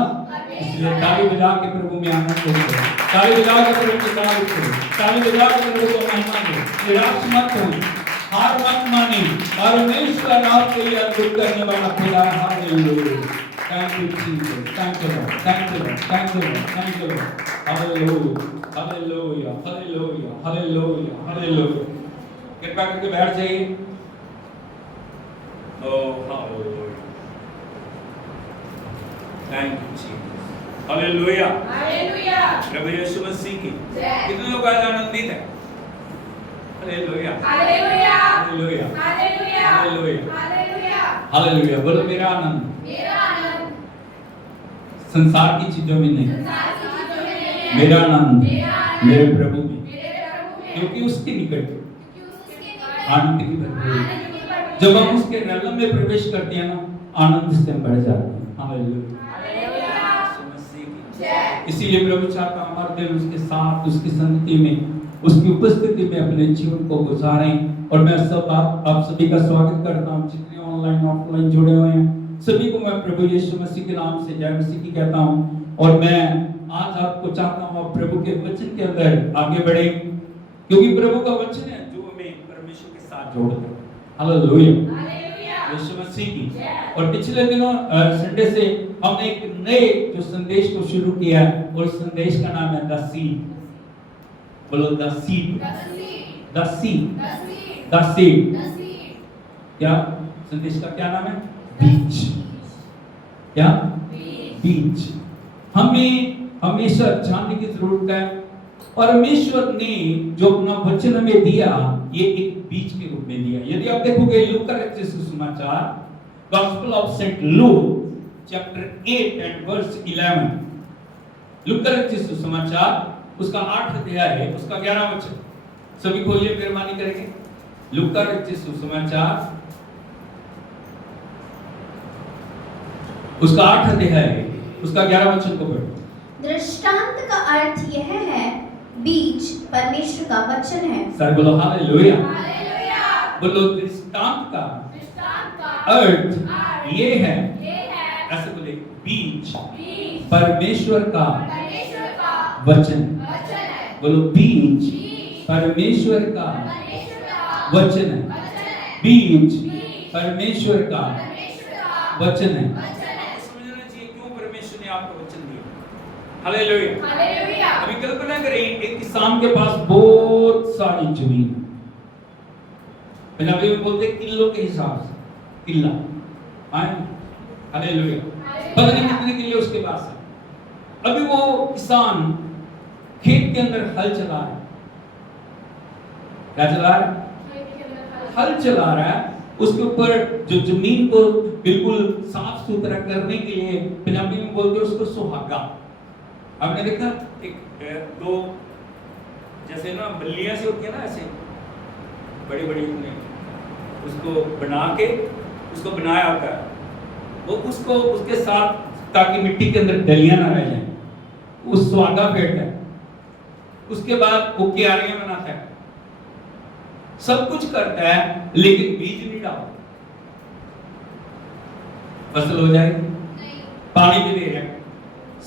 इसलिए ताली बजा के प्रभु में आनंद करो, ताली बजा के प्रभु की तारीफ करो, ताली बजा के प्रभु को महिमा दो। निराश मत हो, हार मत मानी, परमेश्वर आपके लिए अद्भुत करने वाला खुदा है। Hallelujah. Thank you Jesus, thank you Lord, thank you Lord, thank you Lord, thank you Lord. Hallelujah, hallelujah, hallelujah, hallelujah, hallelujah. कृपया करके बैठ जाइए। Oh hallelujah, thank you Jesus, hallelujah, hallelujah. प्रभु यीशु मसीह की कितने लोग आज आनंदित हैं? Hallelujah, hallelujah, hallelujah, hallelujah, hallelujah, hallelujah. बोलो मेरा आनंद संसार की चीजों में नहीं, मेरा आनंद मेरे प्रभु में, क्योंकि उसके निकट आनंद की भरपूर। जब हम उसके रैलम में प्रवेश करते हैं ना, आनंद से बढ़ जाते हैं। हालेलुया। इसीलिए प्रभु चाहता हमारे दिल उसके साथ, उसकी संगति में उसकी उपस्थिति में अपने जीवन को गुजारें। और मैं आप सभी का स्वागत करता हूँ, जितने ऑनलाइन ऑफलाइन जुड़े हुए हैं सभी को मैं प्रभु यीशु मसीह के नाम से जय मसीह की कहता हूँ। और मैं आज आपको चाहता हूँ आप प्रभु के वचन के अंदर आगे बढ़े, क्योंकि प्रभु का वचन है जो हमें परमेश्वर के साथ जोड़ता है। हालेलुया, यीशु मसीह की। और पिछले दिनों संडे से हमने एक नए जो संदेश को शुरू किया और संदेश का नाम है द सीड। बोलो the seed, the seed, the seed. क्या संदेश का क्या नाम है? बीज। क्या? बीज। हमें हमेशा जानने की जरूरत है परमेश्वर ने जो अपना वचन हमें दिया ये एक बीज के रूप में दिया। यदि आप देखोगे लूका रचित सुसमाचार, gospel of saint Luke chapter 8 and verse 11, लूका रचित सुसमाचार उसका 8 अध्याय है, उसका 11 वचन। सभी खोलिए, मेहरबानी करेंगे। लूका रचित सुसमाचार उसका 8 अध्याय है, उसका 11 वचन को पढ़ो। दृष्टांत का अर्थ यह है, बीज परमेश्वर का वचन है। सर बोलो हालेलुया। बोलो दृष्टांत का अर्थ ये है, ऐसे बोले बीज परमेश्वर का वचन। बोलो बीज परमेश्वर का वचन है। बीज परमेश्वर का वचन है। समझना चाहिए क्यों परमेश्वर ने आपको वचन दिया। हालेलुया। अभी कल्पना करें एक किसान के पास बहुत सारी जमीन है, पंजाबी में बोलते किलो के हिसाब से, किला। हालेलुया। पता नहीं कितने किले उसके पास है। अभी वो किसान खेत के अंदर हल चला रहा है। क्या चला रहा है? हल चला रहा है। उसके ऊपर जो जमीन को बिल्कुल साफ सुथरा करने के लिए पंजाबी में बोलते हैं उसको सुहागा। आपने देखा एक दो जैसे ना बल्लियां सी होती है ना, ऐसे बड़ी बड़ी, उसको बना के उसको बनाया होता है वो, उसको उसके साथ ताकि मिट्टी के अंदर डलियां ना रह जाए, उस सुहागा फेंकता है। उसके बाद वो क्यारियां बनाता है, सब कुछ करता है, लेकिन बीज नहीं डालता। फसल हो जाएगी, पानी भी दे रहा है,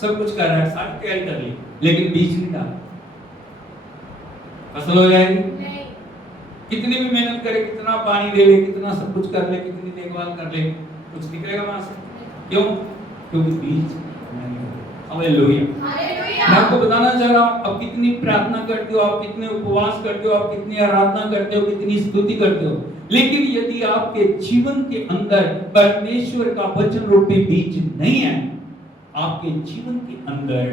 सब कुछ कर रहा है, सारी तैयारी कर ली, लेकिन बीज नहीं डाला। फसल हो जाएगी? कितनी भी मेहनत करे, कितना पानी दे ले, कितना सब कुछ कर ले, कितनी देखभाल कर ले, कुछ निकलेगा वहां से? क्यों? क्योंकि बीज नहीं है। हालेलुया। मैं आपको बताना चाह रहा हूं, आप कितनी प्रार्थना करते हो, आप कितने उपवास करते हो, आप कितनी आराधना करते हो, कितनी स्तुति करते हो, लेकिन यदि आपके जीवन के अंदर परमेश्वर का वचन रूपी बीज नहीं है, आपके जीवन के अंदर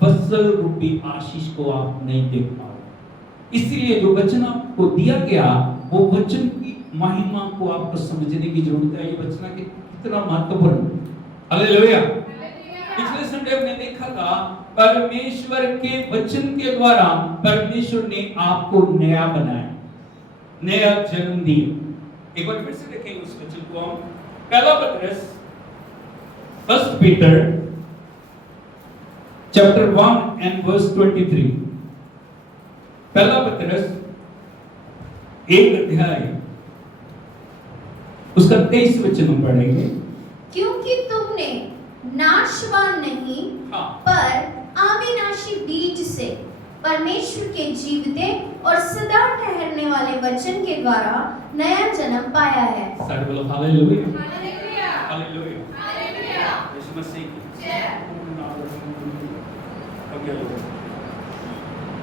फसल रूपी आशीष को आप नहीं देख पाओगे। इसलिए जो वचन आपको दिया गया, वो वचन की महिमा को आपको समझने की जरूरत है। ये वचन कितना महत्वपूर्ण। हालेलुया। पिछले संडे हमने देखा था परमेश्वर के वचन के द्वारा परमेश्वर ने आपको नया बनाया, नया जन्म दिया। एक बार फिर से देखेंगे उस वचन को हम। पहला पत्रस, first Peter chapter 1 and verse 23। पहला पत्रस 1 अध्याय उसका 23 वचन हम पढ़ेंगे। क्योंकि तुमने नाशवान नहीं पर अविनाशी बीज से परमेश्वर के जीवते और सदा ठहरने वाले वचन के द्वारा नया जन्म पाया है। सारे बोलो हालेलुया। हालेलुया। हालेलुया। हालेलुया। यीशु मसीह की जय।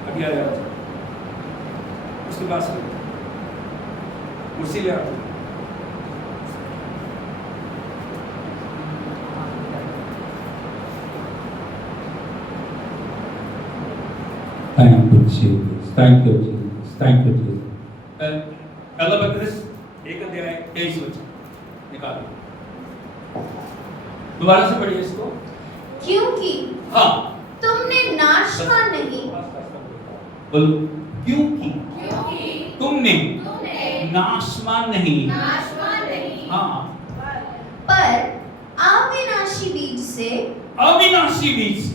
अभी आ जाओ उसके पास कुर्सी ले आओ। Thank you Jesus. Thank you Jesus. Thank you Jesus. पहला पत्रस 1 अध्याय 23 वचन निकालो। दोबारा से पढ़िए इसको। क्योंकि हाँ तुमने नाशवान नहीं, बोलो क्योंकि तुमने नाशवान नहीं, हाँ पर अविनाशी बीज से, अविनाशी बीज,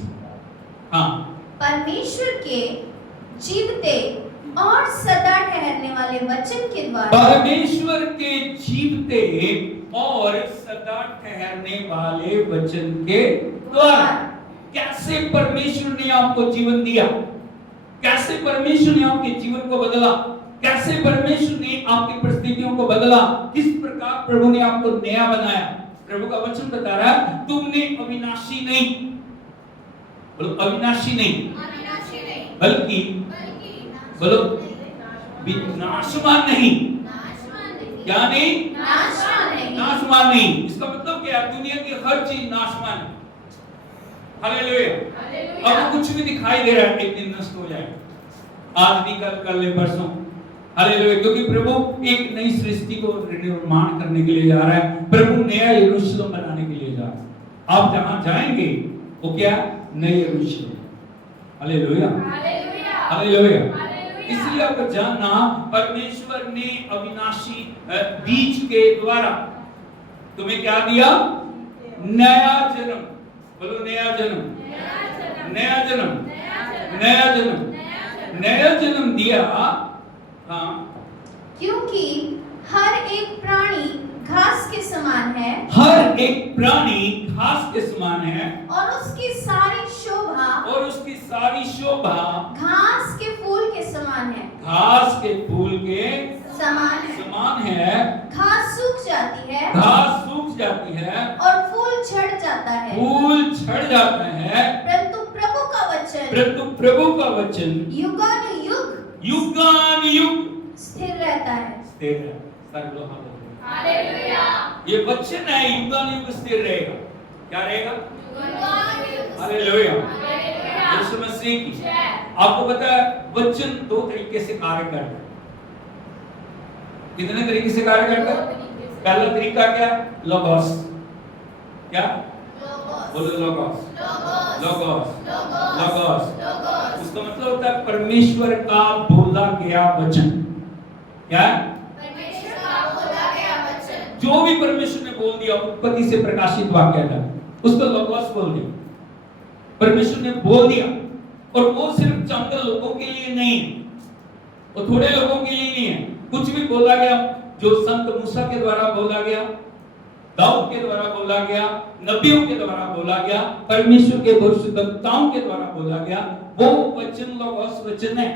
हाँ परमेश्वर के जीवते और सदा ठहरने वाले वचन के द्वारा परमेश्वर के जीवते और सदा ठहरने वाले वचन के द्वारा। कैसे परमेश्वर ने आपको जीवन दिया, कैसे परमेश्वर ने आपके जीवन को बदला, कैसे परमेश्वर ने आपकी परिस्थितियों को बदला, किस प्रकार प्रभु ने आपको नया बनाया। प्रभु का वचन बता रहा है तुमने अविनाशी नहीं, बोलो अविनाशी नहीं, बल्कि बोलो नाशवान नहीं। क्या नहीं? नाशवान नहीं। इसका मतलब क्या है? दुनिया की हर चीज नाशवान है। हालेलुया। अब कुछ भी दिखाई दे रहा है एक दिन नष्ट हो जाएगा, आज भी कल ले परसों। हालेलुया। क्योंकि प्रभु एक नई सृष्टि को निर्माण करने के लिए जा रहा है। प्रभु नया यरूशलेम बनाने के लिए जा रहा है। आप जहां जाएंगे वो क्या? नए यरूशलेम। Hallelujah, hallelujah. इसलिए आपको जानना, परमेश्वर ने अविनाशी बीज के द्वारा तुम्हें क्या दिया? नया जन्म। बोलो नया जन्म, नया जन्म, नया जन्म, नया जन्म दिया। हाँ, क्योंकि हर एक प्राणी घास के समान है, हर एक प्राणी घास के समान है, और उसकी सारी शोभा, और उसकी सारी शोभा घास के फूल के समान है, घास के फूल के समान है। घास सूख जाती है, घास सूख जाती है और फूल झड़ जाता है, फूल झड़ जाता है, परंतु प्रभु का वचन, परंतु प्रभु का वचन युगानुयुग युगानुयुग स्थिर रहता है। स्थिर है। हालेलुया। ये वचन है युगानुयुग स्थिर रहेगा। क्या रहेगा? हालेलुया। यीशु मसीह की। आपको पता है वचन दो तरीके से कार्य करता है। कितने तरीके से कार्य करता है? पहला तरीका क्या? लोगोस। क्या? बोलो लोगोस, लोगोस, लोगोस। उसका मतलब होता है परमेश्वर का बोला गया वचन। क्या? परमेश्वर का बोला गया वचन। जो भी परमेश्वर ने बोल दिया, उत्पत्ति से प्रकाशित वाक्य था, उसको लोगोस बोल दिया। परमेश्वर ने बोल दिया, और वो सिर्फ चंद लोगों के लिए नहीं, वो थोड़े लोगों के लिए नहीं है। कुछ भी बोला गया जो संत मूसा के द्वारा बोला गया, दाऊद के द्वारा बोला गया, नबियों के द्वारा बोला गया, परमेश्वर के भविष्यद्वक्ताओं के द्वारा बोला गया, वो वचन लोगोस वचन है।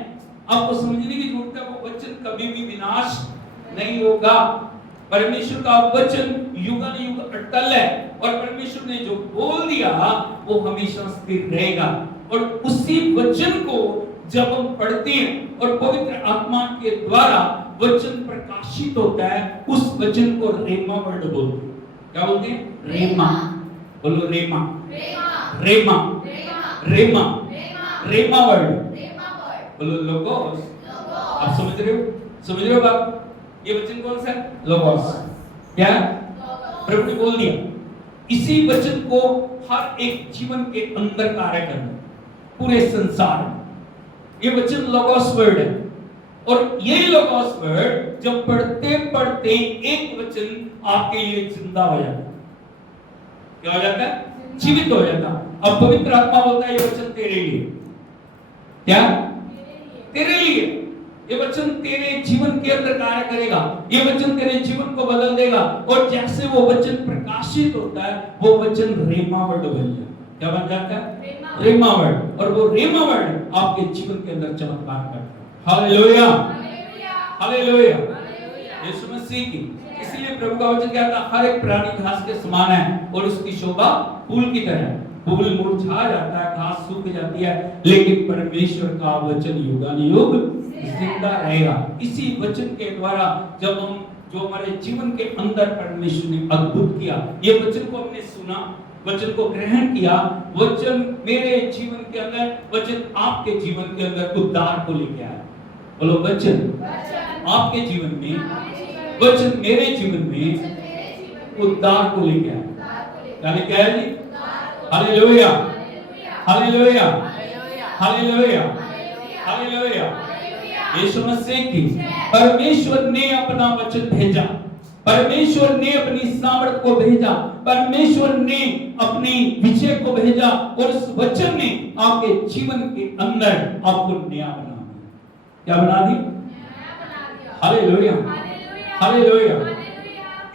आपको समझने की जरूरत है, वो वचन कभी भी विनाश नहीं होगा। परमेश्वर का वचन युगानुयुग अटल है, और परमेश्वर ने जो बोल दिया वो हमेशा स्थिर रहेगा। और उसी वचन को जब हम पढ़ते हैं और पवित्र आत्मा के द्वारा वचन प्रकाशित होता है, उस वचन को रेमा वर्ड बोलते हैं। क्या बोलते हैं? रेमा। बोलो रेमा, रेमा, रेमा, रेमा वर्ड। बोलो लोगोस। आप समझ रहे हो? समझ रहे हो बात? ये वचन कौन सा है? लोगोस। क्या? प्रभु ने बोल दिया। इसी वचन को हर एक जीवन के अंदर कार्य करना, पूरे संसार में। ये वचन लोगोस वर्ड है, और ये लोगोस वर्ड जब पढ़ते पढ़ते एक वचन आपके लिए जिंदा हो जाता है। क्या हो जाता है? जीवित हो जाता है। अब पवित्र आत्मा बोलता है ये वचन तेरे लिए। क्या? तेरे लिए। ये वचन तेरे जीवन के अंदर कार्य करेगा, ये वचन तेरे जीवन को बदल देगा। और जैसे वो वचन प्रकाशित होता है, वो वचन रेमा वर्ड बन जाता है। क्या बन जाता है? रेमा वर्ड। और वो रेमा वर्ड आपके जीवन के अंदर चमत्कार करता है। Hallelujah, hallelujah. यीशु मसीह की। इसलिए प्रभु का वचन क्या था? हर एक प्राणी घास के समान है, और उसकी शोभा फूल की तरह है। फूल मुरझा जाता है, घास सूख जाती है, लेकिन परमेश्वर का वचन युगानुयुग जिंदा रहेगा। इसी वचन के द्वारा जब हम, जो हमारे जीवन के अंदर परमेश्वर ने अद्भुत किया, ये वचन को हमने सुना, वचन को ग्रहण किया, वचन मेरे जीवन के अंदर, वचन आपके जीवन के अंदर उद्धार को लेके आया। बोलो वचन आपके जीवन में, वचन मेरे जीवन में उद्धार को लेके आया। क्या लेके आया जी? Hallelujah, hallelujah, hallelujah, hallelujah. यीशु मसीह की। परमेश्वर ने अपना वचन भेजा, परमेश्वर ने अपनी सामर्थ को भेजा, परमेश्वर ने अपनी विजय को भेजा, और उस वचन ने आपके जीवन के अंदर आपको नया बना दिया। क्या बना दी? Hallelujah, hallelujah.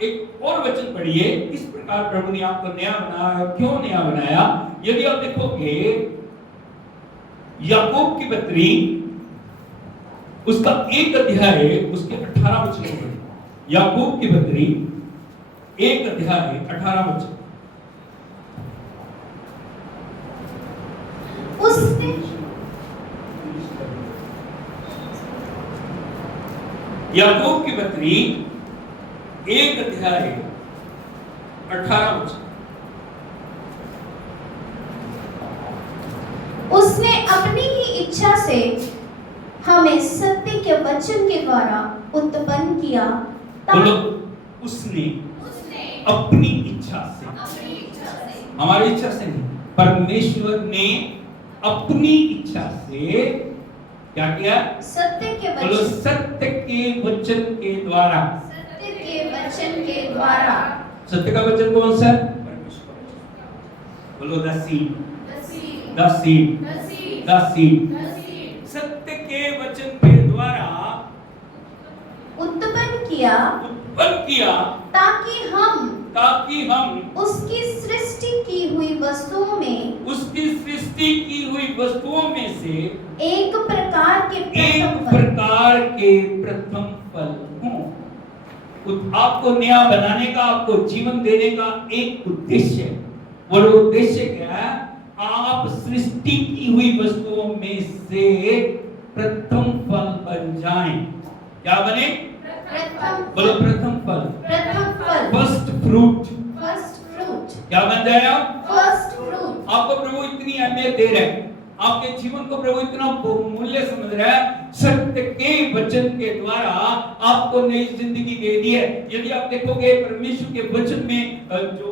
एक और वचन पढ़िए, इस प्रकार प्रभु ने आपको नया बनाया। क्यों नया बनाया? यदि आप देखोगे याकूब की पत्री उसका 1 अध्याय उसके 18 वचन। याकूब की पत्री 1 अध्याय 18 वचन। उसने याकूब की पत्री 1 अध्याय 18 वचन। उसने अपनी ही इच्छा से हमें सत्य के वचन के द्वारा उत्पन्न किया। बोलो, उसने अपनी इच्छा से, हमारी इच्छा से नहीं, परमेश्वर ने अपनी इच्छा से क्या किया? सत्य के बोलो, वचन, सत्य के वचन के द्वारा। सत्य के वचन के द्वारा। सत्य का वचन कौन सा? परमेश्वर। बोलो, the seed, the seed, the seed. सत्य के वचन के द्वारा उत्पन्न किया, ताकि हम उसकी सृष्टि की हुई वस्तुओं में से एक प्रकार के प्रथम फल हों। आपको नया बनाने का, आपको जीवन देने का एक उद्देश्य है। और उद्देश्य क्या है? आप सृष्टि की हुई वस्तुओं में से प्रथम फल बन जाएं। क्या बने? बोलो, प्रथम फल, फर्स्ट फ्रूट। क्या बन जाएगा? First fruit. आपको प्रभु इतनी अहमियत दे रहे हैं, आपके जीवन को प्रभु इतना बहुमूल्य समझ रहा है। सत्य के वचन के द्वारा आपको नई जिंदगी दे दी है। यदि आप देखोगे परमेश्वर के वचन में जो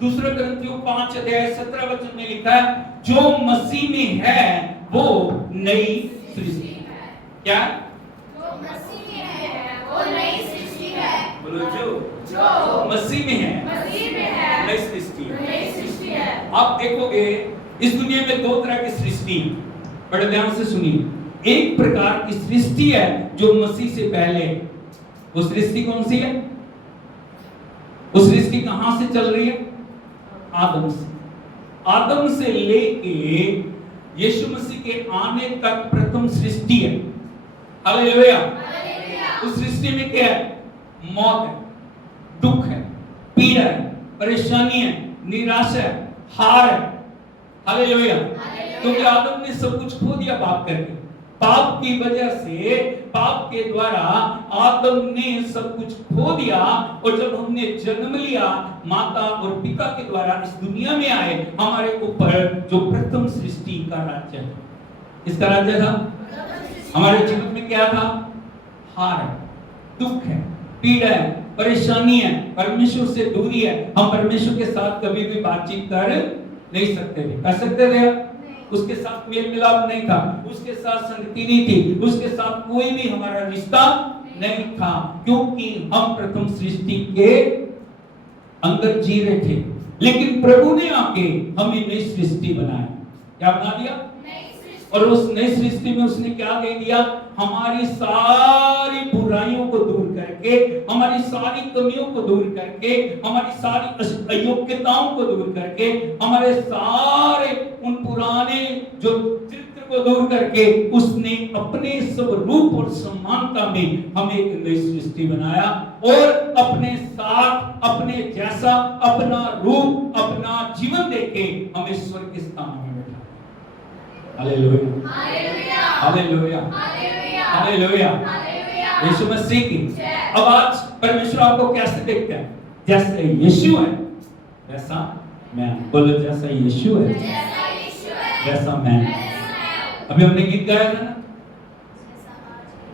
2 कुरिन्थियों 5 अध्याय 17 वचन में लिखा है, जो मसीह में है वो नई सृष्टि है। क्या? जो मसीह में है वो नई सृष्टि है। बोलो, जो मसीह में है नई सृष्टि है। आप देखोगे इस दुनिया में 2 तरह की सृष्टि, बड़े ध्यान से सुनिए। एक प्रकार की सृष्टि है जो मसीह से पहले। वो सृष्टि कौन सी है? वो सृष्टि कहां से चल रही है? आदम से लेके यीशु मसीह के आने तक प्रथम सृष्टि है। हालेलुया। उस सृष्टि में क्या है? मौत है, दुख है, पीड़ा है, परेशानी है, निराशा है, हार है। हालेलुया। क्योंकि आदम ने सब कुछ खो दिया पाप करके। पाप की वजह से, पाप के द्वारा आदम ने सब कुछ खो दिया। और जब हमने जन्म लिया माता और पिता के द्वारा इस दुनिया में आए, हमारे ऊपर जो प्रथम सृष्टि का राज्य है, इसका राज्य था हमारे जीवन में क्या था? हार है, दुख है, पीड़ा है, परेशानी है, परमेश्वर से दूरी है। हम परमेश्वर के साथ कभी भी बातचीत कर नहीं सकते थे। कर सकते थे? उसके साथ मेल मिलाप नहीं था, उसके साथ संगति नहीं थी, उसके साथ कोई भी हमारा रिश्ता नहीं था, क्योंकि हम प्रथम सृष्टि के अंदर जी रहे थे। लेकिन प्रभु ने आके हमें नई सृष्टि बनाया। क्या बना दिया? और उस नई सृष्टि में उसने क्या दे दिया? हमारी सारी बुराइयों को दूर करके, हमारी सारी कमियों को दूर करके, हमारी सारी अयोग्यताओं को दूर करके, हमारे सारे उन पुराने जो चरित्र को दूर करके उसने अपने स्वरूप और समानता में हमें एक नई सृष्टि बनाया। और अपने साथ, अपने जैसा, अपना रूप, अपना जीवन देके हमें स्वर्ग के स्थान में बैठा। हालेलुया, हालेलुया, हालेलुया, यीशु मसीह की। अब आज परमेश्वर आपको कैसे देखता है? जैसे यीशु है वैसा मैं। बोलो, जैसा यीशु है वैसा मैं। अभी हमने गीत गाया था ना,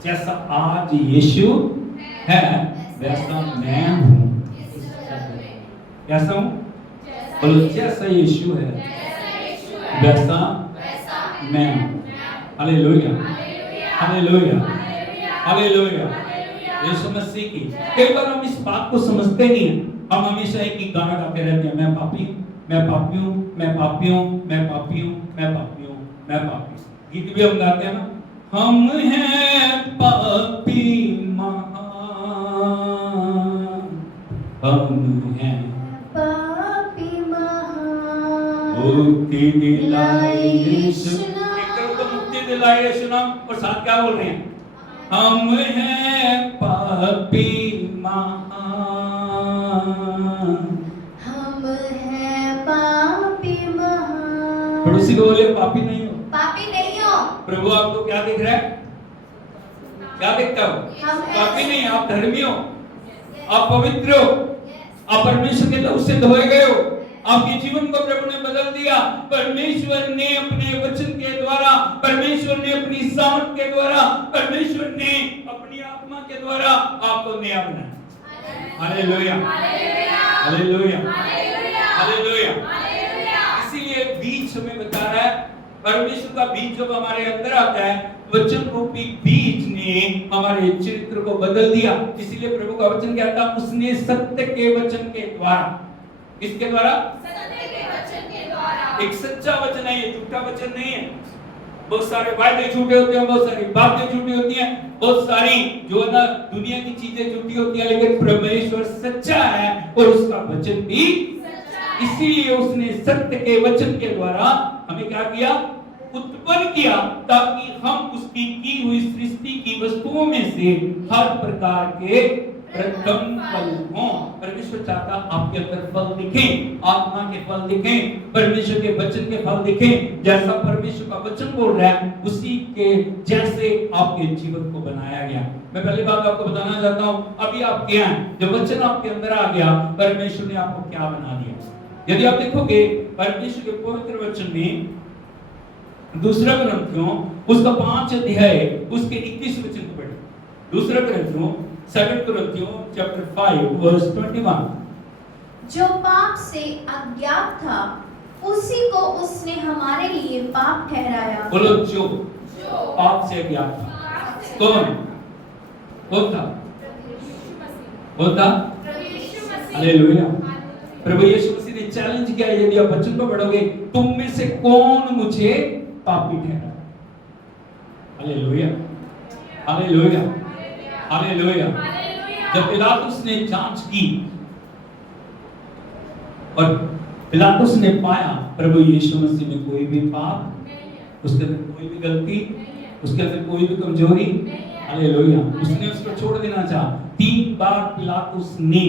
जैसा आज यीशु है वैसा मैं हूँ। कैसा हूँ? बोलो, जैसा यीशु है वैसा मैं हूँ। हालेलुया, हालेलुया, हालेलुया, यीशु मसीह की। कई बार हम इस बात को समझते नहीं हैं। हम हमेशा एक ही गाना गाते रहते हैं, मैं पापी हूँ, मैं पापी हूँ, मैं पापी हूँ, मैं पापी हूँ, मैं पापी हूँ, मैं पापी हूँ। गीत भी हम गाते हैं ना, हम हैं पापी महान, हम हैं पापी महान, मुक्ति दिलाए यीशु यीशु नाम। एक तरफ तो मुक्ति दिलाए यीशु नाम और साथ क्या बोल रहे हैं? हम हैं पापी महान, हम हैं पापी महान। पड़ोसी को बोले पापी नहीं हो। पापी नहीं हो। प्रभु आपको क्या दिख रहा है? क्या दिखता हो? हम पापी नहीं, आप धर्मी हो, आप पवित्र हो, आप परमेश्वर के लहू से धोए गए हो, आपके जीवन को प्रभु ने बदल दिया। परमेश्वर ने अपने वचन के द्वारा, परमेश्वर ने अपनी सामर्थ के द्वारा, परमेश्वर ने अपनी आत्मा के द्वारा आपको नया बनाया। Hallelujah, hallelujah, hallelujah. इसीलिए बीज हमें बता रहा है, परमेश्वर का बीज जब हमारे अंदर आता है, वचन रूपी बीज ने हमारे चरित्र को बदल दिया। इसीलिए प्रभु का वचन क्या था? उसने सत्य के वचन के द्वारा, किसके द्वारा? सत्य के वचन के द्वारा। एक सच्चा वचन है, ये झूठा वचन नहीं है। बहुत सारे वायदे झूठे होते हैं, बहुत सारी बातें झूठी होती हैं, बहुत सारी जो है ना दुनिया की चीजें झूठी होती हैं, लेकिन परमेश्वर सच्चा है और उसका वचन भी सच्चा है। इसीलिए उसने सत्य के वचन के द्वारा हमें क्या किया? उत्पन्न किया, ताकि हम उसकी की हुई सृष्टि की वस्तुओं में से हर प्रकार के प्रथम फल हों। परमेश्वर चाहता आपके अंदर फल दिखें, आत्मा के फल दिखें, परमेश्वर के वचन के फल दिखें। जैसा परमेश्वर का वचन बोल रहा है, उसी के जैसे आपके जीवन को बनाया गया। मैं पहली बात आपको बताना चाहता हूं, अभी आप क्या हैं? जब वचन आपके अंदर आ गया, परमेश्वर ने आपको क्या बना दिया? यदि आप देखोगे परमेश्वर के पवित्र वचन में दूसरा कुरिन्थियों उसका 5 अध्याय उसके 21 वचन को पढ़ें। दूसरा कुरिन्थियों 2 Corinthians chapter 5 verse 21। जो पाप से अज्ञात था, उसी को उसने हमारे लिए पाप ठहराया। बोलो जो पाप से अज्ञात था। कौन? कौन था? कौन था? हालेलुया। प्रभु यीशु मसीह ने चैलेंज किया, यदि आप वचन को पढ़ोगे, तुम में से कौन मुझे पापी ठहरा? Hallelujah, hallelujah, hallelujah. जब पिलातुस ने जांच की और पिलातुस ने पाया प्रभु यीशु मसीह में कोई भी पाप, उसके अंदर कोई भी गलती, उसके अंदर कोई भी कमजोरी, हालेलुया, उसने उसको छोड़ देना चाहा। 3 बार पिलातुस ने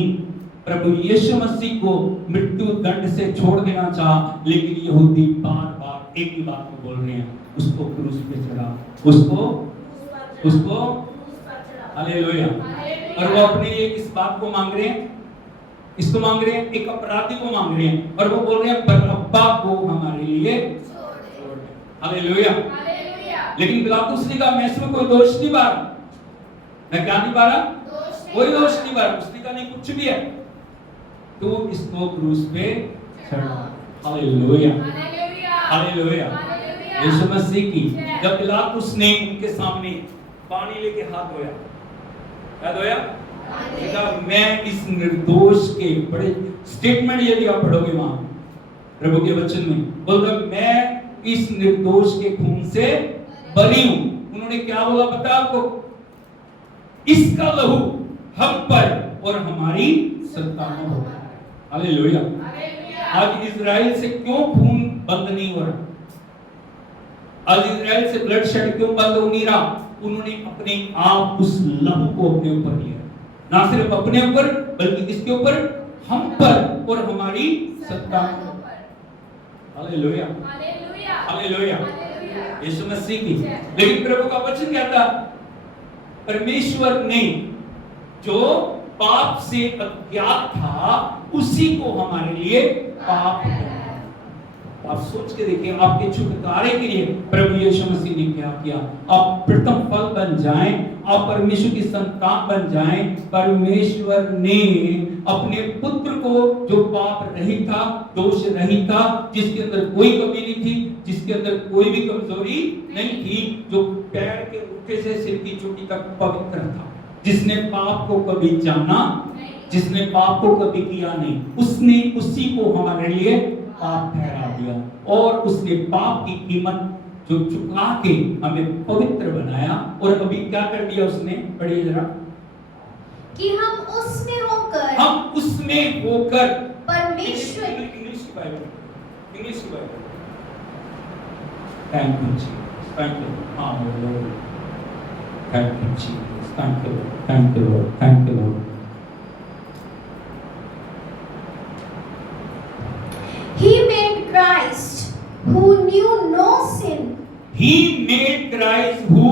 प्रभु यीशु मसीह को मृत्यु दंड से छोड़ देना चाहा, लेकिन यहूदी बार-बार एक ही बात को बोल रहे हैं, उसको क्रूस पे चढ़ा, उसको हालेलुया। और वो अपने लिए किस बात को मांग रहे हैं? इसको मांग रहे हैं, एक अपराधी को मांग रहे हैं, और वो बोल रहे हैं बरअब्बा को हमारे लिए छोड़ दे। हालेलुया। लेकिन पिलातुस ने कहा मैं इसमें कोई दोष नहीं पा रहा, मैं क्या नहीं पा रहा? कोई दोष नहीं पा रहा। उसने कहा नहीं कुछ भी है, तो इसको क्रूस पे चढ़ा। Hallelujah, hallelujah. यीशु मसीह की जब पिलातुस ने उनके सामने पानी लेके हाथ धोया, क्या धोया? मैं इस निर्दोष के बड़े स्टेटमेंट यदि आप पढ़ोगे वहां प्रभु के वचन में, बोलता मैं इस निर्दोष के खून से बरी हूं। उन्होंने क्या बोला पता आपको? इसका लहू हम पर और हमारी संतानों पर। हालेलुया। आज इजराइल से क्यों खून बंद नहीं हो रहा? आज इजराइल से ब्लड शेड क्यों बंद हो नहीं रहा? उन्होंने अपने आप उस लहू को अपने ऊपर लिया, ना सिर्फ अपने ऊपर बल्कि किसके ऊपर? हम पर और हमारी संतानों पर। Hallelujah, hallelujah. यीशु मसीह की। लेकिन प्रभु का वचन कहता परमेश्वर ने जो पाप से अज्ञात था उसी को हमारे लिए पाप बनाया। आप सोच के देखिए, आपके छुटकारे के लिए प्रभु यीशु मसीह ने क्या किया? आप प्रथम फल बन जाएं, आप परमेश्वर की संतान बन जाएं। परमेश्वर ने अपने पुत्र को जो पाप रहित था, दोष रहित था, जिसके अंदर कोई कमी नहीं थी, जिसके अंदर कोई भी कमजोरी नहीं थी, जो पैर के अंगूठे से सिर की चोटी तक पवित्र था, जिसने पाप को कभी जाना, जिसने पाप को कभी किया नहीं, उसने उसी को हमारे लिए पाप ठहरा दिया और उसने पाप की कीमत जो चुका के हमें पवित्र बनाया, और अभी क्या कर दिया उसने, पढ़िए जरा। कि हम उसमें होकर परमेश्वर इंग्लिश की Bible thank you Jesus, thank you, हाँ Lord, thank you Jesus, thank you Lord, thank you Lord, thank you Lord. He made Christ who knew no sin. He made Christ who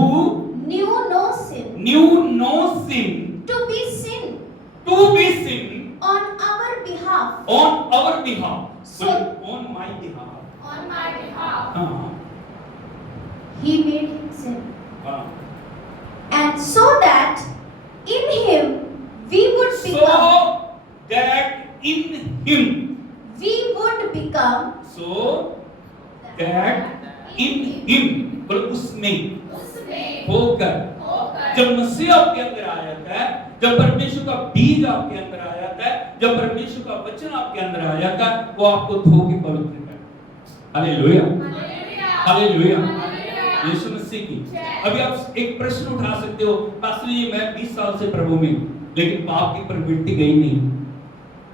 Knew no sin. knew no sin To be sin to be sin on our behalf. on our behalf. So- on my behalf. On my behalf. हाँ He made him sin. हाँ। And so that in him we would So become. that in him, We would become. so that in him, बोलो उसमें उसमें होकर। होकर। जब मसीह आपके अंदर आ जाता है, जब परमेश्वर का बीज आपके अंदर आ जाता है, जब परमेश्वर का वचन आपके अंदर आ जाता है, वो आपको धो के पवित्र करता है। हालेलुया, हालेलुया, यीशु मसीह की। अभी आप एक प्रश्न उठा सकते हो, पास्टर जी मैं 20 साल से प्रभु में हूं, लेकिन पाप की प्रवृत्ति गई नहीं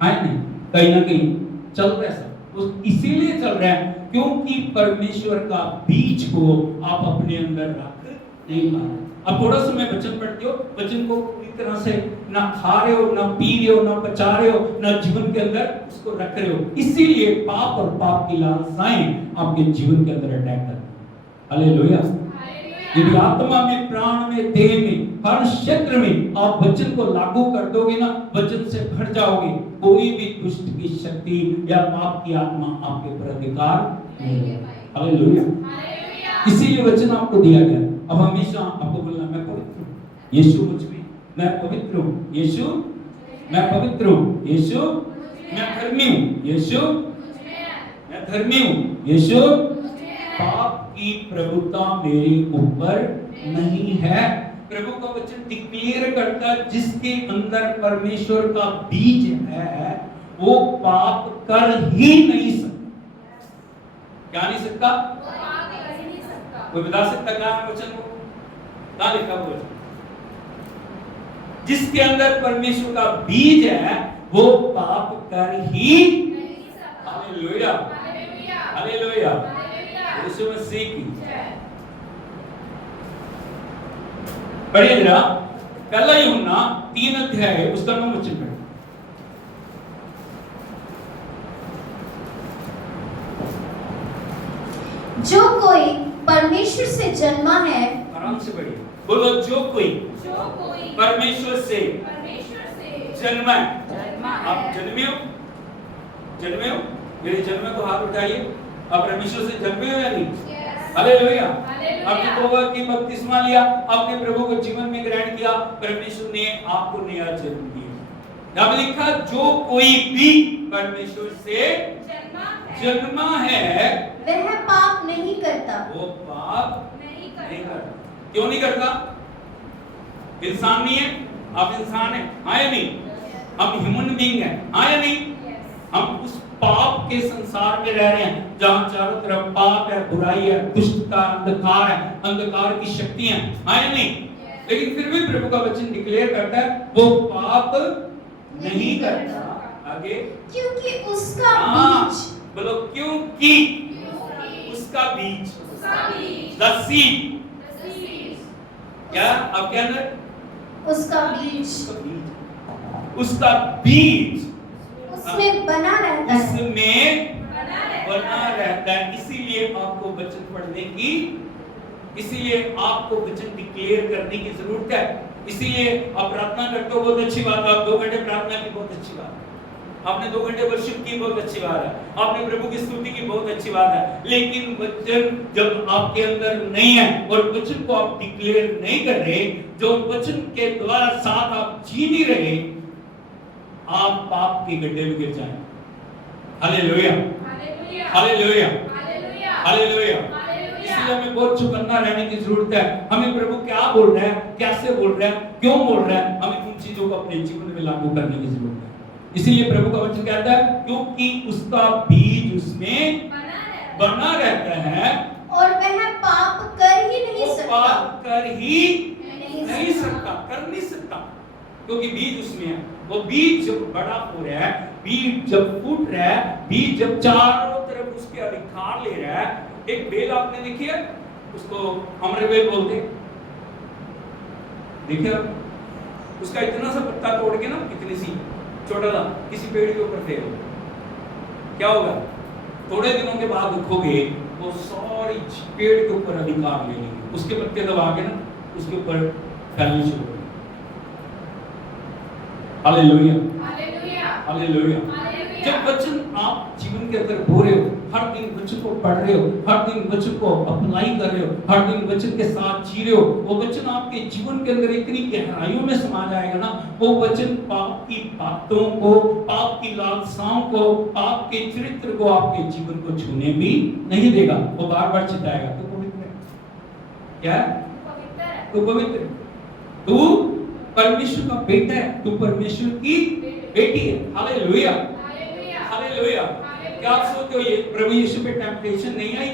है, नहीं, कहीं ना कहीं चल रहा है सब। उस इसीलिए चल रहा है क्योंकि परमेश्वर का बीज को आप अपने अंदर रख नहीं पा रहे। अब थोड़ा समय वचन पढ़ते हो, वचन को पूरी तरह से ना खा रहे हो, ना पी रहे हो, ना पचा रहे हो, ना जीवन के अंदर उसको रख रहे हो, इसीलिए पाप और पाप की लालसाएं आपके जीवन के अंदर अटैक करती हैं। हालेलुया। यदि आत्मा में, प्राण में, देह में, हर क्षेत्र में आप वचन को लागू कर दोगे ना, वचन से भर जाओगे, कोई भी दुष्ट की शक्ति या पाप की आत्मा आपके पर अधिकार नहीं। हालेलुया। इसीलिए वचन आपको दिया गया। अब हमेशा आपको बोलना, मैं पवित्र हूँ, यीशु मुझ में, मैं पवित्र हूँ, यीशु मैं पवित्र हूँ, यीशु मैं धर्मी हूँ, यीशु मैं धर्मी हूँ, यीशु पाप की प्रभुता मेरे ऊपर नहीं है। प्रभु का वचन डिक्लेयर करता है जिसके अंदर परमेश्वर का बीज है वो पाप कर ही नहीं सकता। क्या नहीं सकता? कोई बता सकता क्या है वचन को? क्या लिखा हुआ वचन? जिसके अंदर परमेश्वर का बीज है वो पाप कर ही नहीं सकता। हालेलुया, हालेलुया, यीशु मसीह की। पढ़िए जरा, पहला यूहन्ना 3 अध्याय उसका नाम वचन पढ़िए। जो कोई परमेश्वर से जन्मा है, आराम से पढ़िए, बोलो जो कोई परमेश्वर से जन्मा है। आप जन्मे हो? जन्मे हो? मेरे जन्मे को हाथ उठाइए। आप परमेश्वर से जन्मे हो या नहीं? हालेलुया। आपने तौबा की, बपतिस्मा लिया, आपने प्रभु को जीवन में ग्रहण किया, परमेश्वर ने आपको नया जन्म दिया। यहाँ पे लिखा जो कोई भी परमेश्वर से जन्मा है वह पाप नहीं करता। वो पाप नहीं करता। क्यों नहीं करता? इंसान नहीं है? आप इंसान है, हाँ या नहीं? हम ह्यूमन बीइंग है, हाँ या नहीं? हम उस पाप के संसार में रह रहे हैं जहां चारों तरफ पाप है, बुराई है, दुष्टता, अंधकार है, अंधकार की शक्तियां, हाँ या नहीं? लेकिन फिर भी प्रभु का वचन डिक्लेयर करता है वो पाप नहीं करता। आगे, क्योंकि उसका हाँ, बीज, बोलो क्योंकि उसका बीज, द सीड, क्या आपके अंदर उसका बीज उसका बीज उसमें बना रहता है। उसमें बना रहता है। इसीलिए आपको वचन पढ़ने की, इसीलिए आपको वचन डिक्लेयर करने की जरूरत है। इसीलिए आप प्रार्थना करते हो, बहुत अच्छी बात है। आप 2 घंटे प्रार्थना की, बहुत अच्छी बात है। आपने 2 घंटे वर्शिप की, बहुत अच्छी बात है। आपने प्रभु की स्तुति की, बहुत अच्छी बात है। लेकिन वचन जब आपके अंदर नहीं है और वचन को आप डिक्लेयर नहीं कर रहे, जो वचन के द्वारा साथ आप जी नहीं रहे, आप पाप के गड्ढे में गिर जाएंगे। Hallelujah, hallelujah, hallelujah. इसलिए हमें बहुत चौकन्ना रहने की जरूरत है। हमें प्रभु क्या बोल रहा है, कैसे बोल रहा है, क्यों बोल रहा है, हमें उन चीजों को अपने जीवन में लागू करने की जरूरत है। इसीलिए प्रभु का वचन कहता है क्योंकि उसका बीज उसमें बना रहता है और वह उत्पाद कर ही नहीं सकता, कर नहीं सकता, क्योंकि बीज उसमें है। वो बीज जब बड़ा हो रहा है, बीज जब फूट रहा है, बीज जब चारों तरफ उसके अधिकार ले रहा है। एक बेल आपने देखी है, उसको अमरबेल बोलते हैं, देखिए उसका इतना सा पत्ता तोड़ के ना, इतनी सी छोटा सा किसी पेड़ के ऊपर फेंक दो, क्या होगा? थोड़े दिनों के बाद देखोगे वो सारी पेड़ के ऊपर अधिकार ले लेंगे, उसके पत्ते दबा के ना उसके ऊपर फैलने शुरू हो। Hallelujah, hallelujah, hallelujah. जब वचन आप जीवन के अंदर बो रहे हो, हर दिन वचन को पढ़ रहे हो, हर दिन वचन को अप्लाई कर रहे हो, हर दिन वचन के साथ जी रहे हो, वो वचन आपके जीवन के अंदर इतनी गहराइयों में समा जाएगा ना, वो वचन पाप की बातों को, पाप की लालसाओं को, आपके चरित्र को, आपके जीवन को छूने भी नहीं देगा। वो बार बार चिताएगा, तू पवित्र है, क्या है? तू पवित्र है, तू परमेश्वर का बेटा है, तू परमेश्वर की बेटी है। Hallelujah, hallelujah. क्या आप सोचते हो ये प्रभु यीशु पे टेम्पटेशन नहीं आई?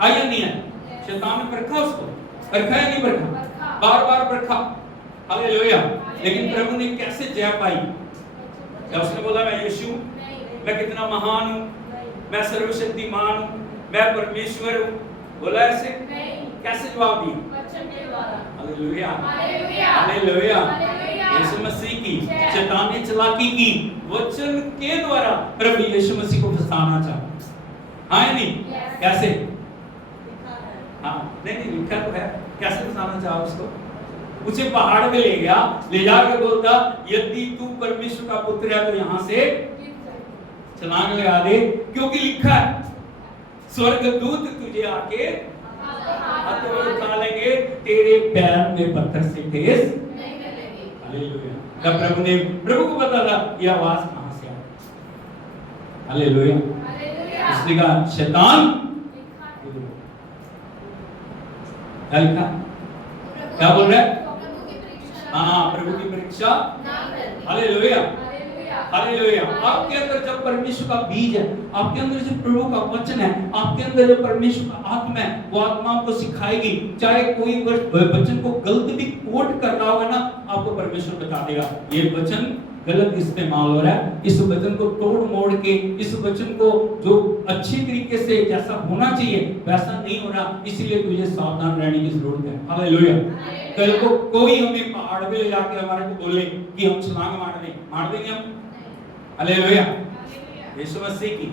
आई या नहीं आई? शैतान ने परखा उसको, परखा या नहीं परखा? बार बार परखा। हालेलुया। लेकिन प्रभु ने कैसे जय पाई? क्या उसने बोला मैं यीशु, मैं कितना महान हूँ, मैं सर्वशक्तिमान हूँ, मैं परमेश्वर हूँ? बोला ऐसे? कैसे जवाब दिया? Hallelujah, hallelujah. यीशु मसीह की शैतान ने चालाकी की, वचन के द्वारा प्रभु यीशु मसीह को फंसाना चाहा। हाँ नहीं? कैसे? हाँ, नहीं लिखा तो है, कैसे फंसाना चाहा उसको? उसे पहाड़ पे ले गया, ले जाकर बोलता यदि तू परमेश्वर का पुत्र है तो यहाँ से छलांग लगा दे, क्योंकि लिखा है स्वर्गदूत तुझे आके हाथों में उठा लेंगे, तेरे पैर में पत्थर से ठेस नहीं लगेगी। हालेलुया। तब प्रभु को पता था ये आवाज कहां से आई। Hallelujah, hallelujah. इसने कहा शैतान क्या लिखा? क्या बोल रहा है? हाँ, प्रभु की परीक्षा। Hallelujah, hallelujah. आपके अंदर जब परमेश्वर का बीज है, आपके अंदर जो प्रभु का वचन है, आपके अंदर जो परमेश्वर का आत्मा है, वो आत्मा आपको सिखाएगी। चाहे कोई वचन को गलत भी कोट कर रहा होगा ना, आपको परमेश्वर बता देगा ये वचन गलत इस्तेमाल हो रहा है, इस वचन को तोड़ मोड़ के, इस वचन को जो अच्छी तरीके से जैसा होना चाहिए वैसा नहीं हो रहा, इसीलिए तुझे सावधान रहने की जरूरत है। हालेलुया। कल को कोई हमें पहाड़ पे ले जाके हमारे को बोले कि हम छलांग मार देंगे हम? हालेलुया, यीशु मसीह की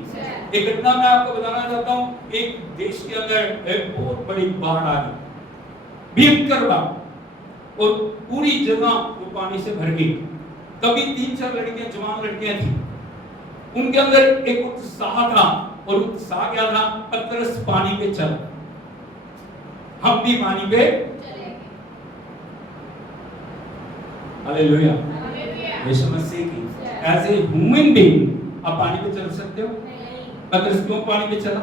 एक घटना मैं आपको बताना चाहता हूँ। एक देश के अंदर एक बहुत बड़ी बाढ़ आ गई, भयंकर बाढ़, और पूरी जगह वो पानी से भर गई। कभी 3-4 लड़कियां, जवान लड़कियां थी, उनके अंदर एक उत्साह था, और उत्साह क्या था? पतरस पानी पे चल, हम भी पानी पे चलेंगे। हालेलुया, यीशु मसीह की एज ए ह्यूमन बीइंग आप पानी पे चल सकते हो? पतरस क्यों पानी पे चला?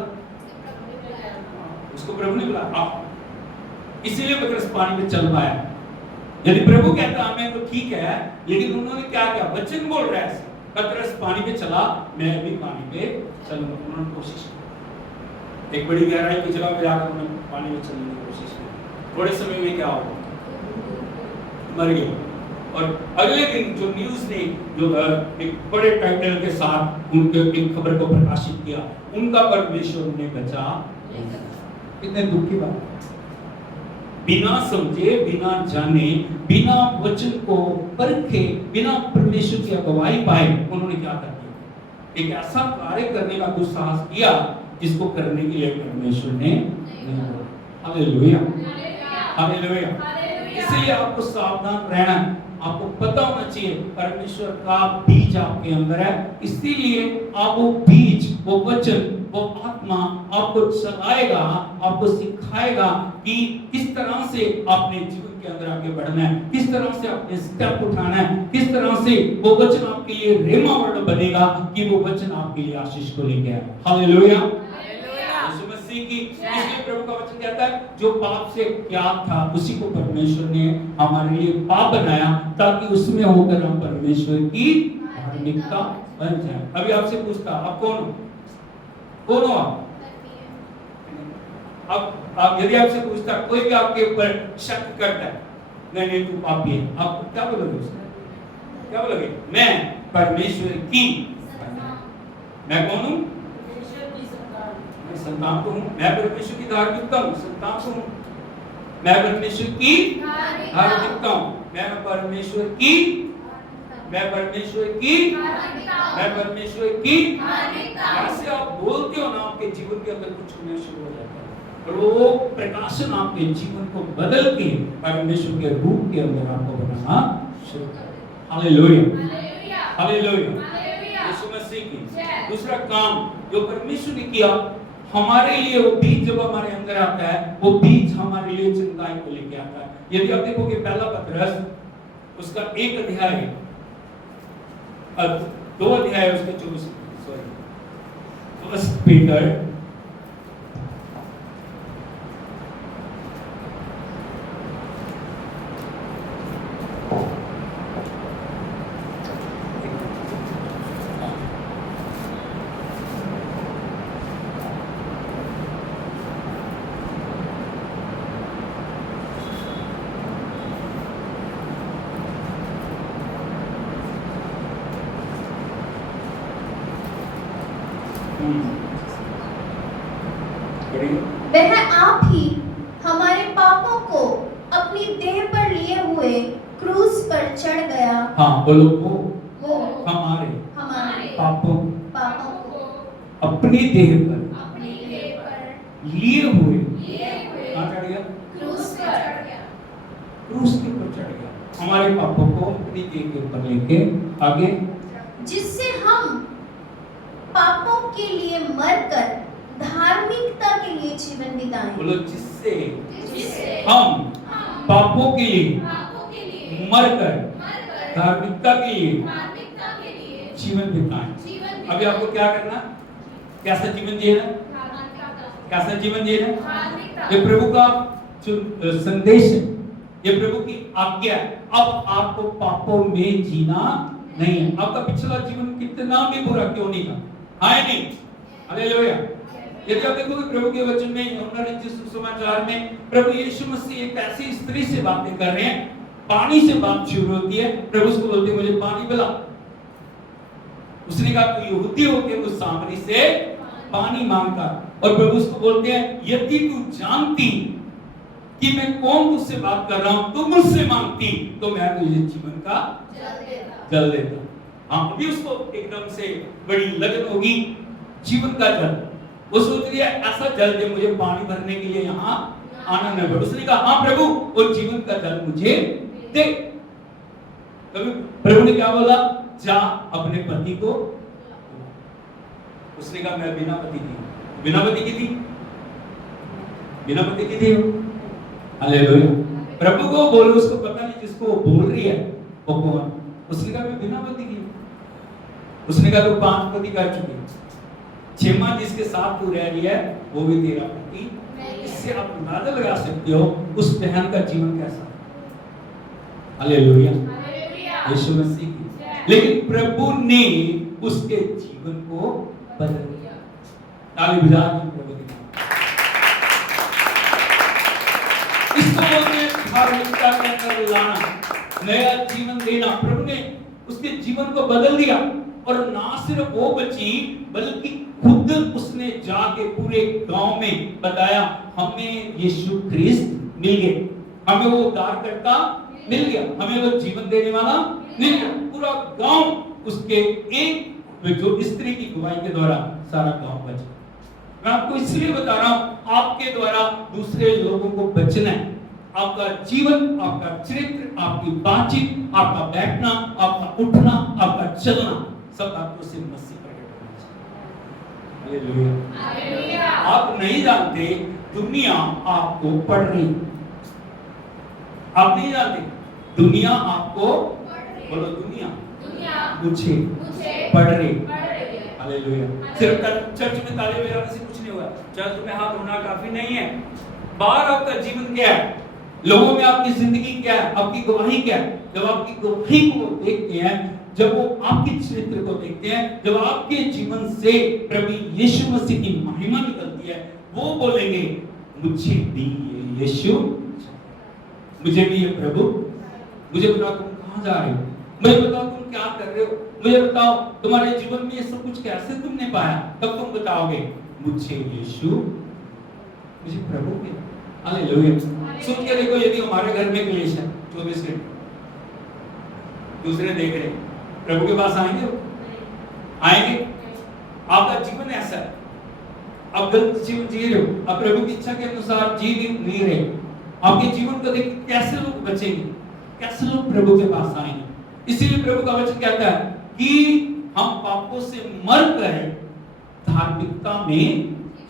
उसको प्रभु ने बुलाया, इसीलिए पतरस पानी पे चल पाया। यदि प्रभु कहता हमें तो ठीक है, लेकिन उन्होंने क्या किया? वचन बोल रहा है, पतरस पानी पे चला, मैं भी पानी पे चलूंगा। उन्होंने कोशिश की, एक बड़ी गहराई की जगह पे जाकर उन्होंने पानी में चलने की कोशिश की। थोड़े समय में क्या हुआ? मर गए। और अगले दिन जो न्यूज़ ने जो एक बड़े टाइटल के साथ उनके एक खबर को प्रकाशित किया, उनका परमेश्वर उन्हें बचा। कितने दुख की बात। बिना समझे, बिना जाने, बिना वचन को परखे, बिना परमेश्वर की अगुवाई पाए, उन्होंने क्या कर दिया? एक ऐसा कार्य करने का दुस्साहस किया जिसको करने के लिए परमेश्वर ने नहीं बोला। Hallelujah, hallelujah. इसलिए आपको सावधान रहना, आपको पता होना चाहिए परमेश्वर का बीज आपके अंदर है, इसीलिए आप वो बीज, वो वचन, वो आत्मा आपको चलाएगा, आपको सिखाएगा कि किस तरह से अपने जीवन के अंदर आगे बढ़ना है, किस तरह से अपने स्टेप उठाना है, किस तरह से वो वचन आपके लिए रेमा वर्ड बनेगा कि वो वचन आपके लिए आशीष को लेके आए। हालेलुया, यीशु मसीह की। इसलिए प्रभु का वचन कहता है जो पाप से ज्ञात था उसी को परमेश्वर ने हमारे लिए पाप बनाया, ताकि उसमें होकर हम परमेश्वर की धार्मिकता बन जाए। अभी आपसे पूछता, आप कौन हो? कौन हो आप? अब आप यदि आपसे पूछता कोई भी आपके ऊपर शक करता है, नहीं तू पापी है, आप क्या बोलोगे उसको? क्या बोलोगे? मैं परमेश्वर की, मैं कौन हूँ? मैं संतान तो हूँ, मैं परमेश्वर की धार्मिकता हूँ, संतान तो हूँ, मैं परमेश्वर की धार्मिकता हूँ, मैं परमेश्वर की, मैं परमेश्वर की, मैं परमेश्वर की। ऐसे आप बोलते हो ना, आपके जीवन के अंदर कुछ होना शुरू हो जाता है और वो प्रकाशन आपके जीवन को बदल के परमेश्वर के रूप के अंदर आपको बनाना शुरू कर देगा। Hallelujah, hallelujah. यीशु मसीह की दूसरा काम जो परमेश्वर ने किया हमारे लिए, वो बीज जब हमारे अंदर आता है, वो बीज हमारे लिए चिंताएं को लेके आता है। यदि आप देखोगे पहला पत्रस उसका 1 अध्याय, 2 अध्याय उसके 24, फर्स्ट पीटर वह आप ही हमारे पापों को अपनी देह पर लिए हुए क्रूस पर चढ़ गया। हाँ बोलो, वो हमारे पापों को अपनी देह पर लिए हुए कहाँ चढ़ गया? क्रूस पर चढ़ गया। क्रूस के ऊपर चढ़ गया, हमारे पापों को अपनी देह के ऊपर लेके आगे, जिससे हम पापों के लिए मरकर धार्मिकता के लिए जीवन बिताएं। बोलो, जिससे हम पापों के लिए मरकर धार्मिकता के लिए जीवन बिताएं। अभी आपको क्या करना? कैसा जीवन जीना? कैसा जीवन जीना? ये प्रभु का जो संदेश है, ये प्रभु की आज्ञा है। अब आपको पापों में जीना नहीं है। आपका पिछला जीवन कितना भी बुरा क्यों नहीं था, है नहीं? हालेलुया। यदि आप देखोगे प्रभु के वचन में, यूहन्ना रचित सुसमाचार में प्रभु यीशु मसीह एक ऐसी स्त्री से बातें कर रहे हैं, पानी से बात शुरू होती है। प्रभु उसको बोलते हैं मुझे पानी पिला। उसने कहा तू यहूदी होके उस सामरी से पानी मांगता, और प्रभु उसको बोलते हैं यदि तू जानती कि मैं कौन तुझसे बात कर रहा हूं, तो मुझसे मांगती तो मैं तुझे जीवन का जल देता। हाँ, अभी उसको एकदम से बड़ी लगन होगी जीवन का जल। वो सोच रही है ऐसा जल दे मुझे पानी भरने के लिए यहाँ आना न पड़े। उसने कहा हाँ प्रभु, वो जीवन का जल मुझे दे। तभी प्रभु ने क्या बोला? जा अपने पति को। उसने कहा मैं बिना पति की, बिना पति की थी, बिना पति की थी। हालेलुया। प्रभु को बोलो, उसको पता नहीं जिसको वो बोल रही है वो कौन। उसने कहा मैं बिना पति की। उसने कहा तो 5 पति कर चुके, 6वां जिसके साथ तू रह रही है वो भी तेरा पति। इससे आप अंदाजा लगा सकते हो उस बहन का जीवन कैसा। हालेलुया, यीशु मसीह की। लेकिन प्रभु ने उसके जीवन को बदल दिया। ताली बजा के प्रभु की। इसको बोलते हैं धार्मिकता के अंदर लाना, नया जीवन देना। प्रभु ने उसके जीवन को बदल दिया, और ना सिर्फ वो बची बल्कि खुद उसने जाके पूरे गांव में बताया हमें यीशु ख्रिस्त मिल गए, हमें वो उद्धारकर्ता मिल गया, हमें वो जीवन देने वाला मिल गया। पूरा गांव उसके एक जो स्त्री की गवाही के द्वारा सारा गांव बच गया। मैं आपको इसलिए बता रहा हूं, आपके द्वारा दूसरे लोगों को बचना है। आपका जीवन, आपका चरित्र, आपकी बातचीत, आपका बैठना, आपका उठना, आपका चलना, सब आपको सिर्फ मसीह प्रकट करना चाहिए। हालेलुया। आप नहीं जानते दुनिया आपको पढ़ रही, आप नहीं जानते दुनिया आपको, बोलो दुनिया मुझे पढ़ रही। हालेलुया। सिर्फ चर्च में ताली बजाने से कुछ नहीं होगा, चर्च में हाथ होना काफी नहीं है। बाहर आपका जीवन क्या है, लोगों में आपकी जिंदगी क्या है, आपकी गवाही क्या है। जब आपकी गवाही को देखते हैं, जब वो आपके चरित्र को देखते हैं, जब आपके जीवन से प्रभु यीशु मसीह की महिमा निकलती है, वो बोलेंगे मुझे भी ये यीशु, मुझे भी ये प्रभु, मुझे बताओ तुम कहाँ जा रहे हो, मुझे बताओ तुम क्या कर रहे हो, मुझे बताओ तुम्हारे जीवन में ये सब कुछ कैसे तुमने पाया, तब तुम बताओगे मुझे यीशु, मुझे प्रभु के। हालेलुया। सुन के देखो, यदि हमारे घर में क्लेश है 24 घंटे, दूसरे देख रहे, प्रभु के पास आएंगे? आएंगे? आपका जीवन ऐसा है, आप गलत जीवन जी रहे हो, आप प्रभु की इच्छा के अनुसार जी नहीं रहे, आपके जीवन को देख कैसे लोग बचेंगे, कैसे लोग प्रभु के पास आएंगे? इसीलिए प्रभु का वचन कहता है कि हम पापों से मर कर धार्मिकता में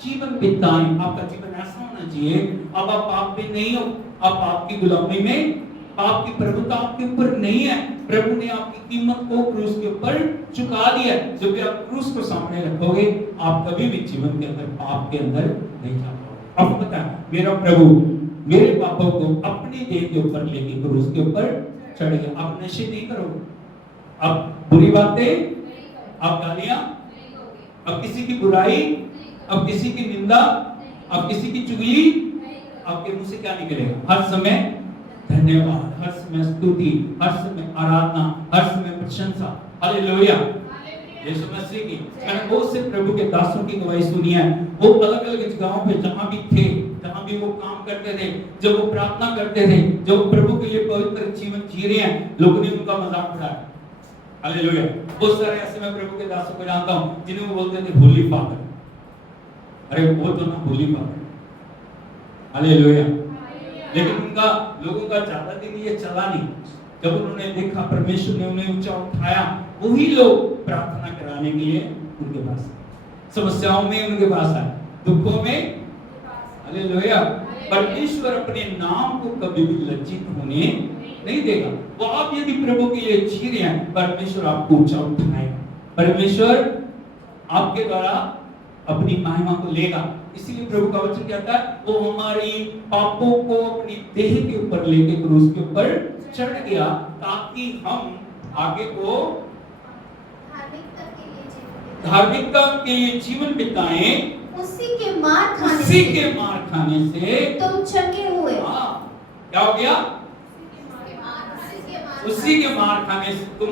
जीवन बिताएं। आपका जीवन ऐसा होना चाहिए, अब आप पाप में नहीं हो, आप पाप की गुलामी में, पाप की प्रभुता आपके ऊपर नहीं है। प्रभु ने आपकी कीमत को क्रूस के ऊपर चुका दिया। जब भी आप क्रूस को सामने रखोगे, आप कभी भी जीवन के अंदर पाप के अंदर नहीं जा पाओगे। आपको पता है, मेरा प्रभु मेरे पापों को अपनी देह के ऊपर लेके क्रूस के ऊपर चढ़ गया। आप नशे नहीं करोगे, आप बुरी बातें, आप गालियां, अब किसी की बुराई, अब किसी की निंदा, अब किसी की चुगली, आपके मुंह से क्या निकलेगा? हर समय धन्यवाद, हर समय स्तुति, हर समय आराधना, हर समय प्रशंसा। हालेलुया। यीशु मसीह की। मैंने बहुत से प्रभु के दासों की गवाही सुनी है। वो अलग अलग जगहों पे जहां भी थे, जहां भी वो काम करते थे, जब वो प्रार्थना करते थे, जब वो प्रभु के लिए पवित्र जीवन जी रहे हैं, लोगों ने उनका मजाक उड़ाया। हालेलुया। बहुत सारे ऐसे मैं प्रभु के दासों को जानता हूं जिन्हें वो बोलते थे होली फादर। अरे वो तो ना होली फादर। हालेलुया। लेकिन उनका लोगों का ज्यादा दिन ये चला नहीं। जब उन्होंने देखा परमेश्वर ने उन्हें ऊंचा उठाया, वही लोग प्रार्थना कराने के लिए उनके पास, समस्याओं में उनके पास आए, दुखों में। हालेलुया। परमेश्वर अपने नाम को कभी भी लज्जित होने नहीं देगा। वो आप यदि प्रभु के लिए जी रहे हैं, परमेश्वर आपको ऊंचा उठाएगा, परमेश्वर आपके द्वारा अपनी महिमा को लेगा। इसीलिए प्रभु का वचन कहता है, वो हमारी पापों को अपनी देह के ऊपर लेके क्रूस के ऊपर चढ़ गया, ताकि हम आगे को धार्मिकता के लिए जीवन बिताएं। उसी के मार खाने से तुम चंगे हुए। क्या हो गया? उसी के मार खाने से तुम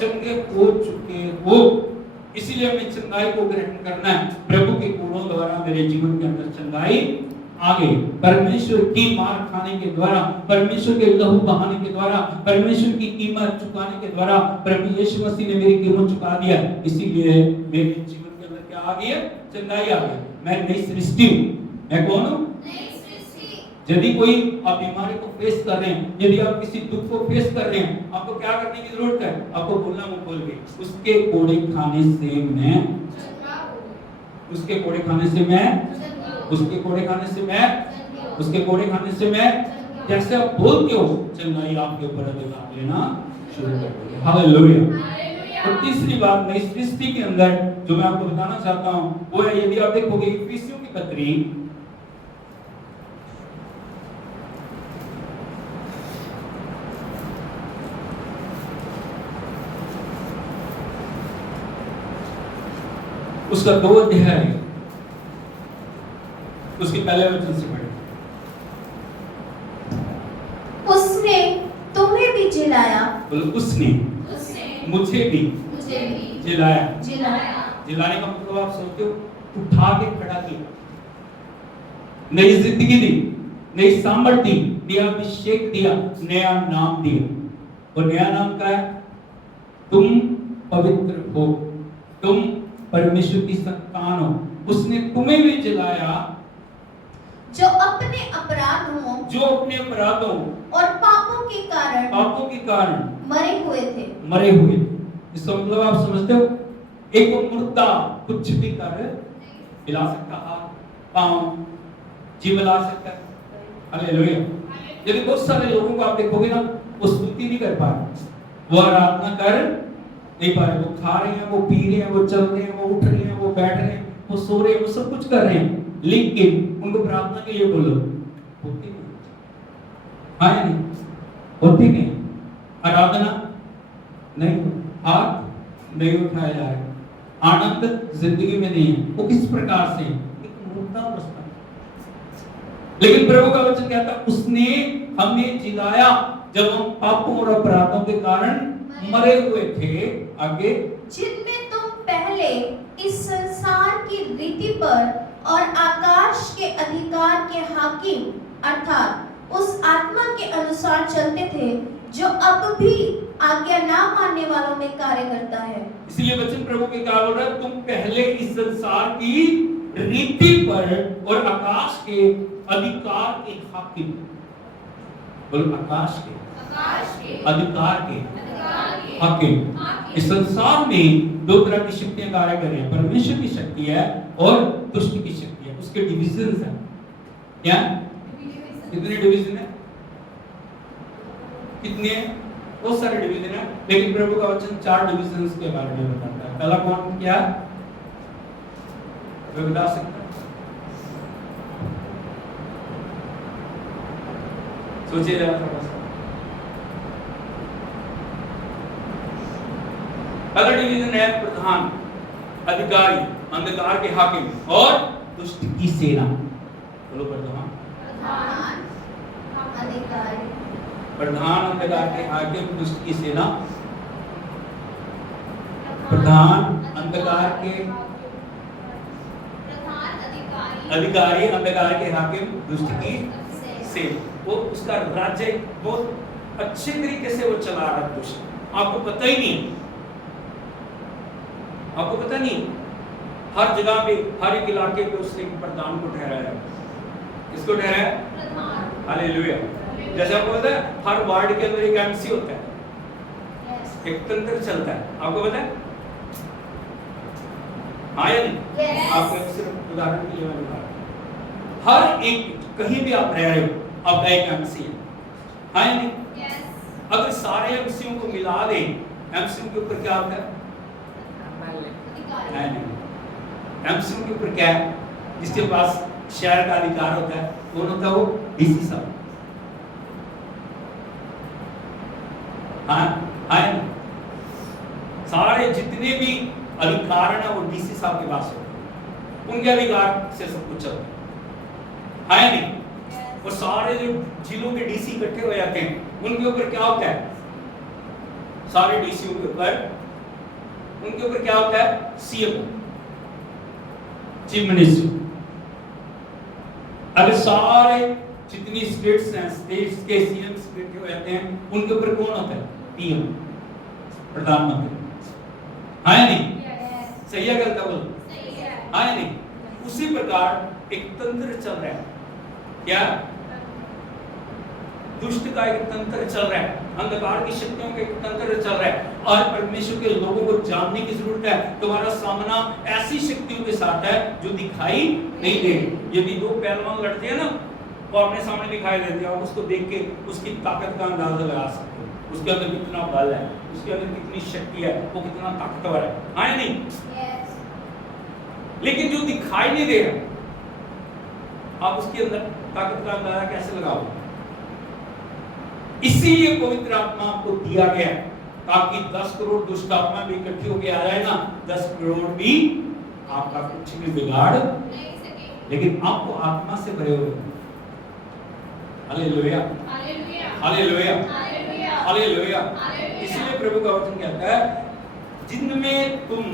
चंगे हो चुके हो। इसीलिए हमें चंगाई को ग्रहण करना है। प्रभु के गुणों द्वारा मेरे जीवन के अंदर चंगाई आ गई। परमेश्वर की मार खाने के द्वारा, परमेश्वर के लहू बहाने के द्वारा, परमेश्वर की कीमत चुकाने के द्वारा प्रभु यीशु मसीह ने मेरी कीमत चुका दिया। इसीलिए मेरे जीवन के अंदर क्या आ गई है? चंगाई आ गई। मैं नई सृष्टि हूँ। मैं कौन हूँ? यदि कोई आप बीमारी को फेस कर रहे हैं, यदि आप किसी दुख को फेस कर रहे हैं, आपको क्या करने की जरूरत है? आपको बोलना मुंह खोल के, उसके कोड़े खाने से मैं, उसके कोड़े खाने से मैं, उसके कोड़े खाने से मैं, उसके कोड़े खाने से मैं, जैसे आप बोलते हो, चंगाई आपके ऊपर अधिकार लेना शुरू कर देगी। हालेलुया। और तीसरी बात नई सृष्टि के अंदर जो मैं आपको बताना चाहता हूँ वो है, यदि आप देखोगे इफिसियों की पत्री उसका 2 अध्याय, उसके पहले वचन से पढ़े। उसने तुम्हें भी जिलाया, बोलो उसने मुझे भी जिलाया। जिलाने का मतलब आप सोचते हो, उठा के खड़ा किया, नई जिंदगी दी, नई सामर्थ दी, नया अभिषेक दिया, नया नाम दिया। और नया नाम क्या है? तुम पवित्र हो, तुम परमेश्वर की संतान हो। उसने तुम्हें भी जिलाया जो अपने अपराधों और पापों के कारण मरे हुए थे। इसका मतलब आप समझते हो? एक मुर्दा कुछ भी कर हिला सकता, हाथ पांव जिबला सकता है। हालेलुया। यदि बहुत सारे लोगों को आप देखोगे ना, वो स्तुति नहीं कर पा रहे, वो आराधना कर नहीं पा रहे, वो खा रहे हैं, वो पी रहे हैं, वो चल रहे हैं, वो उठ रहे हैं, वो बैठ रहे हैं, वो सो रहे हैं, वो सब कुछ कर रहे हैं, लेकिन उनको प्रार्थना के लिए बोलो, होती नहीं। हाँ या नहीं? होती नहीं। आराधना नहीं, हाथ नहीं उठाया जा रहा, आनंद जिंदगी में नहीं है। वो किस प्रकार से? एक मुर्दा अवस्था, लेकिन प्रभु का वचन कहता है उसने हमें जिलाया जब हम पापों और अपराधों के कारण मरे हुए थे। आगे, जिनमें तुम पहले इस संसार की रीति पर और आकाश के अधिकार के हाकिम अर्थात उस आत्मा के अनुसार चलते थे जो अब भी आज्ञा ना मानने वालों में कार्य करता है। इसलिए वचन प्रभु के क्या बोल रहा है, तुम पहले इस संसार की रीति पर और आकाश के अधिकार के हाकिम, बोलो आकाश के अधिकार के हाकिम। इस संसार में दो तरह की शक्तियां कार्य कर रही हैं, परमेश्वर की शक्ति है और दुष्ट की शक्ति है। उसके डिविजन्स हैं। क्या कितने डिवीजन है? कितने? बहुत सारे डिवीजन है, लेकिन प्रभु का वचन 4 डिविजन्स के बारे में बताता है। पहला कौन क्या बता सकता है? सोचिए जरा थोड़ा सा। पहला डिवीजन है प्रधान, अधिकारी, अंधकार के हाकिम और दुष्ट की सेना। बोलो प्रधान अंधकार के हाकिम, दुष्ट की सेना। प्रधान अंधकार के अधिकारी, अंधकार के हाकिम, दुष्ट की सेना। वो उसका राज्य बहुत अच्छे तरीके से वो चला रहा है दुष्ट, आपको पता ही नहीं, आपको पता नहीं। हर जगह पे, हर एक इलाके पे उसने एक प्रधान को ठहराया। किसको ठहराया? हालेलुया। जैसे आपको पता है हर वार्ड के अंदर एक एमसी होता है, एक तंत्र चलता है, आपको पता है? हाँ या नहीं? आपको सिर्फ उदाहरण के लिए मैं बता रहा हूं। हर एक कहीं भी आप रह रहे हो, आपका एक एमसी है। हाँ या नहीं? अगर सारे एमसीओ को मिला दें, एमसीओ के ऊपर क्या होता है? एमसीओ के ऊपर क्या है? जिसके पास शहर का अधिकार होता है, कौन होता है? वो डीसी साहब। हाँ, सारे जितने भी अधिकार है वो डीसी साहब के पास होते हैं, उनके अधिकार से सब कुछ चलता है। हाँ नहीं? और सारे जो जिलों के डीसी इकट्ठे हो जाते हैं, उनके ऊपर क्या होता है? सारे डीसी के ऊपर उनके ऊपर क्या होता है? CM, chief minister. अगर सारे जितनी स्टेट्स हैं, स्टेट्स के सीएम इकट्ठे हो जाते हैं, उनके ऊपर कौन होता है? पीएम, प्रधानमंत्री। हाँ या नहीं? सही है गलत बोल? हाँ या नहीं? उसी प्रकार एक तंत्र चल रहा है। क्या? दुष्ट का एक तंत्र चल रहा है, अंधकार की शक्तियों का एक तंत्र चल रहा है, और परमेश्वर के लोगों को जानने की जरूरत है। तुम्हारा सामना ऐसी शक्तियों के साथ है जो दिखाई नहीं दे। यदि दो पहलवान लड़ते हैं ना, वो अपने सामने दिखाई देते हैं, और उसको देख के उसकी ताकत का अंदाजा लगा सकते हो। उसके अंदर कितना बल है, उसके अंदर कितनी शक्ति है, वो कितना ताकतवर है। हाँ या नहीं? लेकिन जो दिखाई नहीं दे रहा, आप उसके अंदर ताकत का अंदाजा कैसे लगाओगे? इसीलिए पवित्र आत्मा आपको दिया गया, ताकि 10 करोड़ दुष्ट आत्मा भी इकट्ठी होकर आ जाए ना, 10 करोड़ भी आपका कुछ भी बिगाड़ नहीं सके। लेकिन आपको आत्मा से भरे हुए। Hallelujah, hallelujah, hallelujah. इसलिए प्रभु का वचन कहता है, जिनमें तुम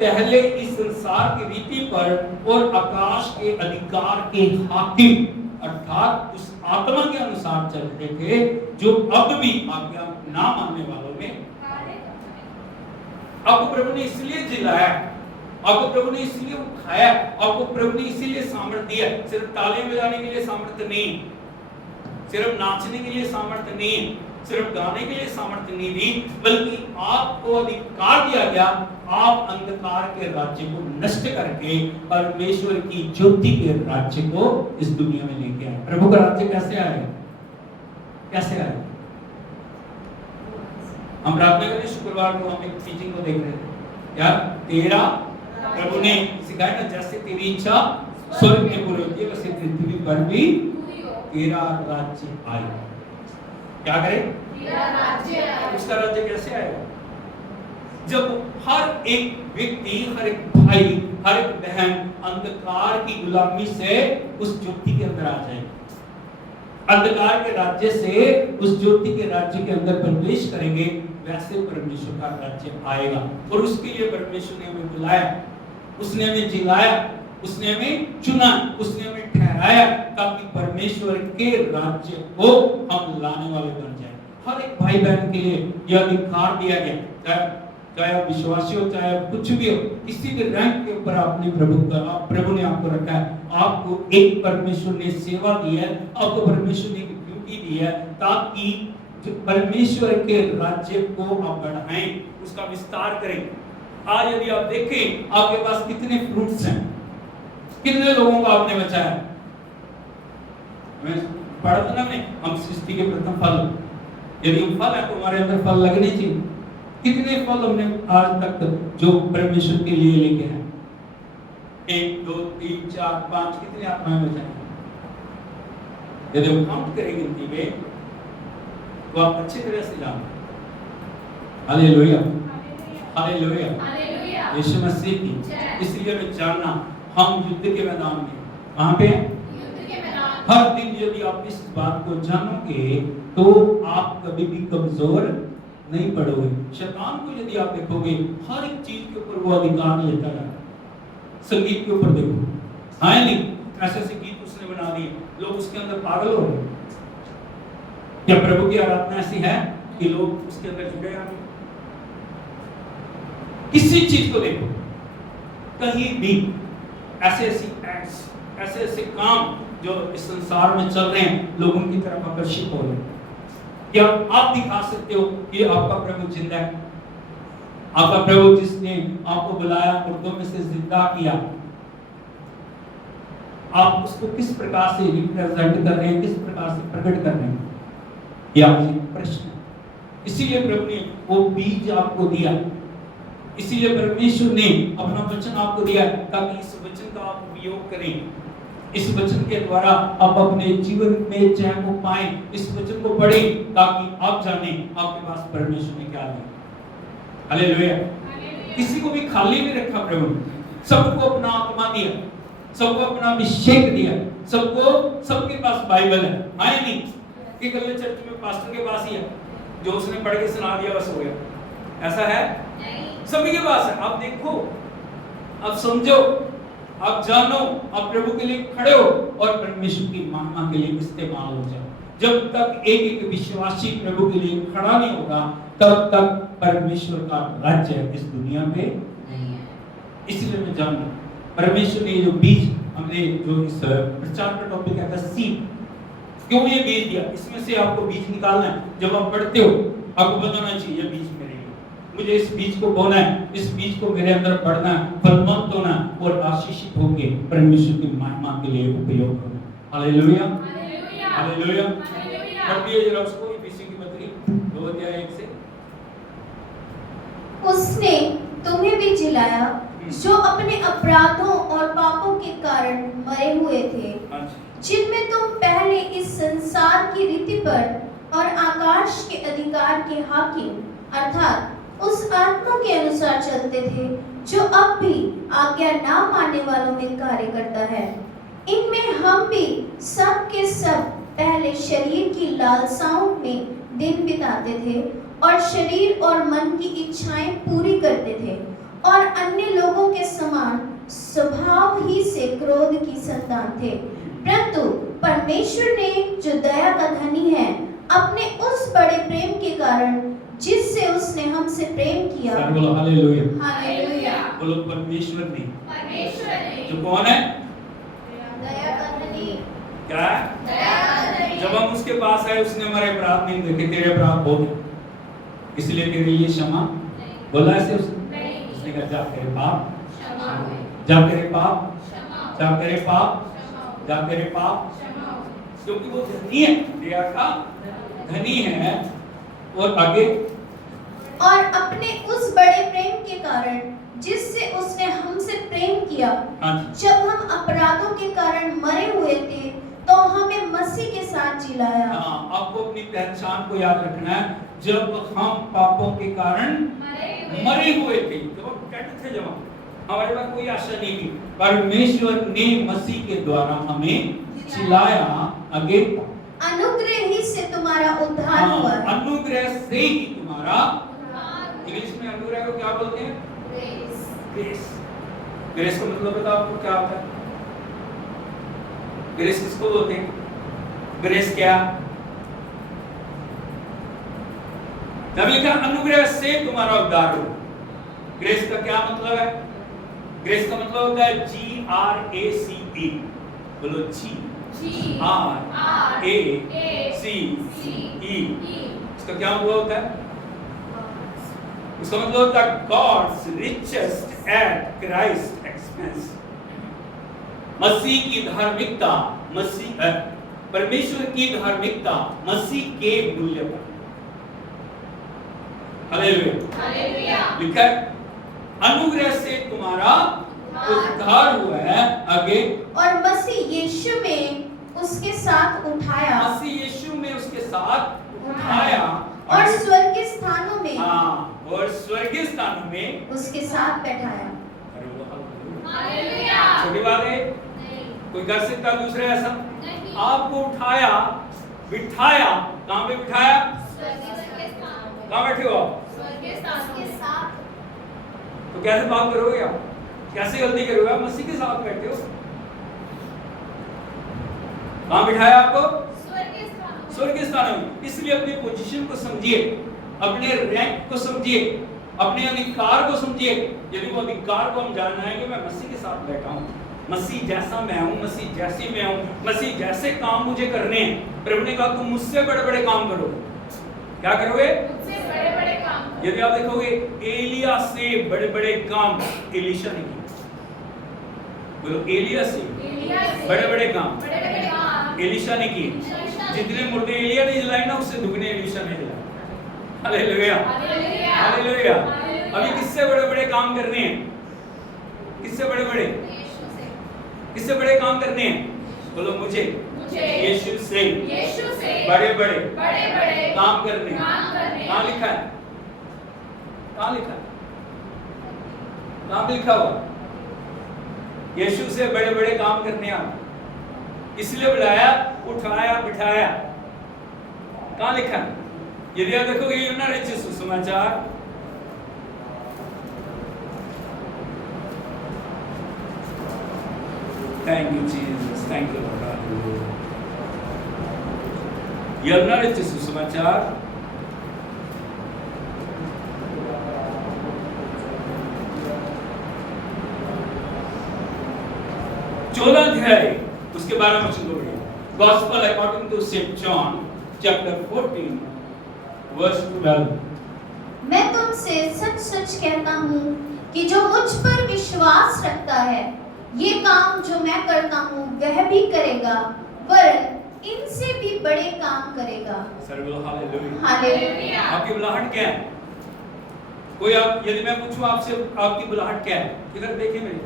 पहले इस संसार की रीति पर और आकाश के अधिकार के हाकिम अर्थात उस आत्मा के अनुसार चल रहे थे, जो अब भी आज्ञा ना मानने वालों में। आपको प्रभु ने इसलिए जिलाया, आपको प्रभु ने इसलिए उठाया, आपको प्रभु ने इसीलिए सामर्थ्य दिया। सिर्फ तालियां बजाने के लिए सामर्थ्य नहीं, सिर्फ नाचने के लिए सामर्थ्य नहीं, सिर्फ गाने के लिए सामर्थ्य नहीं दी, बल्कि आपको अधिकार दिया गया, आप अंधकार के राज्य को नष्ट करके परमेश्वर की ज्योति के राज्य को इस दुनिया में लेके आए। प्रभु का राज्य कैसे आएगा? कैसे आएगा? हम प्रार्थना करें, शुक्रवार को हम एक टीचिंग को देख रहे थे यार, तेरा प्रभु ने सिखाया ना, जैसे तेरी इच्छा स्वर्ग में पूरी होती है, वैसे पृथ्वी पर भी तेरा राज्य आए। क्या करे? तेरा राज्य आए। उसका राज्य कैसे आएगा? जब हर एक व्यक्ति, हर एक भाई, हर एक बहन अंधकार की गुलामी से उस ज्योति के अंदर आ जाए, अंधकार के राज्य से उस ज्योति के राज्य के अंदर प्रवेश करेंगे, वैसे परमेश्वर का राज्य आएगा। और उसके लिए परमेश्वर ने हमें बुलाया, उसने हमें जिलाया, उसने हमें चुना, उसने हमें ठहराया, ताकि परमेश्वर के राज्य को हम लाने वाले बन जाए। हर एक भाई बहन के लिए यह अधिकार दिया गया, चाहे आप विश्वासी हो, चाहे आप कुछ भी हो, किसी भी रैंक के ऊपर आपने प्रभु ने आपको रखा है। आपको एक परमेश्वर ने सेवा दी है, आपको परमेश्वर ने ड्यूटी दी है, ताकि परमेश्वर के राज्य को आप बढ़ाएं, उसका विस्तार करें। आज यदि आप देखें, आपके पास कितने फ्रूट्स हैं, कितने लोगों को आपने बचाया। मैं पढ़ा था ना, हम सृष्टि के प्रथम फल, यदि हम फल है तो हमारे अंदर फल लगने चाहिए। कितने फल हमने आज तक जो परमेश्वर के लिए लेके हैं, 1 2 3 4 5, कितने आत्माएं बचाए। यदि हम काउंट करेंगे गिनती में, तो आप अच्छी तरह से जानो। हालेलुया, हालेलुया, हालेलुया, यीशु मसीह की। इसलिए मैं जानना, हम युद्ध के मैदान में, कहां पे हैं? युद्ध के मैदान। हर दिन यदि आप इस बात को जानोगे, तो आप कभी भी कमजोर नहीं पड़ोगे। शैतान को यदि आप देखोगे, हर एक चीज के ऊपर वो अधिकार लेता है। संगीत के ऊपर देखो, हाँ नहीं, ऐसे ऐसे गीत उसने बना दिए, लोग उसके अंदर पागल हो गए। क्या प्रभु की आराधना ऐसी है कि लोग उसके अंदर जुड़े हैं? किसी चीज को देखो, कहीं भी ऐसे ऐसी एक्ट्स, ऐसे ऐसे काम जो इस संसार में चल रहे हैं, लोग उनकी तरफ आकर्षित हो रहे हैं। क्या आप दिखा सकते हो कि आपका प्रभु जिंदा है? आपका प्रभु जिसने आपको बुलाया, मुर्दों में से जिंदा किया, आप उसको किस प्रकार से रिप्रेजेंट कर रहे हैं, किस प्रकार से प्रकट कर रहे हैं? ये आपसे प्रश्न है। इसीलिए प्रभु ने वो बीज आपको दिया, इसीलिए परमेश्वर ने अपना वचन आपको दिया, ताकि इस वचन का आप उपयोग करें। इस वचन के द्वारा आप अपने जीवन में चैन को पाएं, इस वचन को पढ़ें, ताकि आप जाने आपके पास परमेश्वर ने क्या दिया। हालेलुया। किसी को भी खाली नहीं रखा प्रभु ने, सबको अपना आत्मा दिया, सबको अपना अभिषेक दिया, सबको, सबके पास बाइबल है। हाँ या नहीं? कि कल चर्च में पास्टर के पास ही है, जो उसने पढ़ के सुना दिया बस हो गया, ऐसा है नहीं। सभी के पास है। आप देखो, आप समझो, आप जानो, आप प्रभु के लिए खड़े हो और परमेश्वर की महिमा के लिए इस्तेमाल हो जाओ। जब तक एक एक विश्वासी प्रभु के लिए खड़ा नहीं होगा, तब तक परमेश्वर का राज्य इस दुनिया पे नहीं है। इसलिए मैं जानूं, परमेश्वर ने जो बीज, हमने जो इस प्रचार का टॉपिक है सीड, क्यों ये बीज दिया? इसमें से आपको बीज निकालना है। जब आप पढ़ते हो, आपको बताना चाहिए, बीज मेरे लिए, मुझे इस बीज को बोना है, इस बीज को मेरे अंदर पढ़ना है, फलवंत होना और आशीषित होके परमेश्वर की महिमा के लिए उपयोग करना। Hallelujah, hallelujah, hallelujah. पढ़िए जरा उसको, इफिसी की पत्री 2:1 से। उसने तुम्हें भी जिलाया, जो अपने अपराधों और पापों के कारण मरे हुए थे, जिनमें तुम पहले इस संसार की रीति पर और आकाश के अधिकार के हाकिम अर्थात उस आत्मा के अनुसार चलते थे, जो अब भी आज्ञा ना मानने वालों में कार्य करता है। इनमें हम भी सब के सब पहले शरीर की लालसाओं में दिन बिताते थे और शरीर और मन की इच्छाएं पूरी करते थे, और अन्य लोगों के समान स्वभाव ही से क्रोध की संतान थे। परंतु परमेश्वर ने, जो दया का धनी है, अपने उस बड़े प्रेम के कारण जिससे उसने हमसे प्रेम किया, बोलो हालेलुया, हालेलुया, बोलो परमेश्वर ने, परमेश्वर जो कौन है? दया का धनी। क्या? दया का धनी। जब हम उसके पास आए, उसने हमारे अपराध नहीं देखे, तेरे अपराध बहुत हैं, इसलिए तेरे लिए क्षमा बोला ऐसे उसने कहा, जा तेरे पाप क्षमा हुए, जा तेरे पाप क्षमा, जा तेरे पाप जा तेरे पाप, क्योंकि वो धनी है, दया का धनी है। और आगे, और अपने उस बड़े प्रेम के कारण जिससे उसने हमसे प्रेम किया, जब हम अपराधों के कारण मरे हुए थे, तो हमें मसीह के साथ जिलाया। आपको अपनी पहचान को याद रखना है, जब हम पापों के कारण मरे हुए थे, जब हम डेड थे, जब हमारे पास कोई आशा नहीं थी, परमेश्वर ने मसीह के द्वारा हमें जिलाया। आगे अनुग्रह ही से तुम्हारा उद्धार हुआ है। अनुग्रह से ही तुम्हारा, इंग्लिश में अनुग्रह को क्या बोलते हैं? ग्रेस। ग्रेस का मतलब बताओ आपको क्या होता है? ग्रेस किसको बोलते हैं? ग्रेस क्या? जब लिखा अनुग्रह से तुम्हारा उद्धार हो, ग्रेस का क्या मतलब है? ग्रेस का मतलब होता है GRACE। बोलो GRACE। इसका क्या मतलब होता है? इसका मतलब होता है God's richest at Christ's expense। मसीह की धार्मिकता, परमेश्वर की धार्मिकता मसीह के मूल्य पर। हालेलुया। लिखा है अनुग्रह से तुम्हारा उद्धार हुआ है। आगे और मसीह यीशु में उसके साथ उठाया, मसीह यीशु में उसके साथ उठाया और स्वर्गीय स्थानों में, और स्वर्गीय स्थानों में उसके साथ बैठाया। छोटी बात है, कोई कर सकता दूसरे ऐसा? आपको उठाया, बिठाया, कहां पे बिठाया? कहां बैठे हो आप? तो कैसे बात करोगे आप? कैसे गलती करोगे आप? मसीह के साथ बैठे हो। कहां बिठाया आपको? स्वर्गीय स्थान में। इसलिए अपनी पोजीशन को समझिए, अपने रैंक को समझिए, अपने अधिकार को समझिए। यदि वो अधिकार को हम जानना है कि मैं मसीह के साथ बैठा हूं, मसीह जैसा मैं हूं, मसीह जैसी मैं हूं, मसीह जैसे काम मुझे करने हैं। प्रभु ने कहा तुम मुझसे बड़े-बड़े काम करो। क्या करोगे? बड़े-बड़े काम। यदि आप देखोगे एलिया से बड़े-बड़े काम एलीशा ने किए। बोलो एलिया से बड़े-बड़े काम एलीशा ने किए। जितने मुर्दे एलिया ने जलाए ना, उससे दुगने एलीशा ने जलाए। Hallelujah, hallelujah. अभी किससे बड़े-बड़े काम करने हैं? किससे बड़े-बड़े? किससे बड़े काम करने हैं? बोलो मुझे यीशु से बड़े-बड़े काम करने। कहाँ लिखा है? कहाँ लिखा है? कहाँ पे लिखा हुआ? यीशु से बड़े-बड़े काम करने आप। इसलिए बुलाया, उठाया, बिठाया। कहाँ लिखा है? यदि आप देखोगे यूहन्ना रचित सुसमाचार Thank you, Jesus. Thank you, Lord. यूहन्ना रचित सुसमाचार 14 अध्याय उसके 12 वचन को पढ़िए। Gospel according to St. John chapter 14 verse 12। मैं तुमसे सच-सच कहता हूँ कि जो मुझ पर विश्वास रखता है, ये काम जो मैं करता हूँ वह भी करेगा, वरन इनसे भी बड़े काम करेगा। हालेलुया। हालेलुया। आपकी बुलाहट क्या है? कोई आप, यदि मैं पूछूं आपसे आपकी बुलाहट क्या है, इधर देखिए मेरी,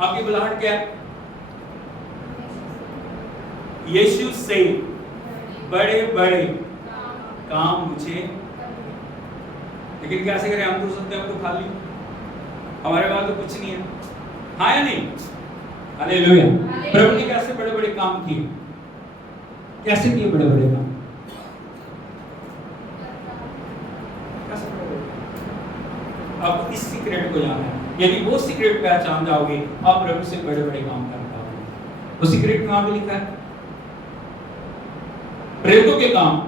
आपकी बुलाहट क्या है? यीशु से बड़े-बड़े काम मुझे। लेकिन कैसे करें? हम तो सकते हैं हमको खाली, हमारे पास तो कुछ नहीं है। हाँ या नहीं? हालेलुया। प्रभु ने कैसे बड़े-बड़े काम किए? कैसे किए बड़े-बड़े काम? अब इस सीक्रेट को जानना है। यदि वो सीक्रेट पहचान जाओगे, आप प्रभु से बड़े-बड़े काम कर पाओगे। वो सीक्रेट कहाँ पे लिखा है? प्रेरितों के काम।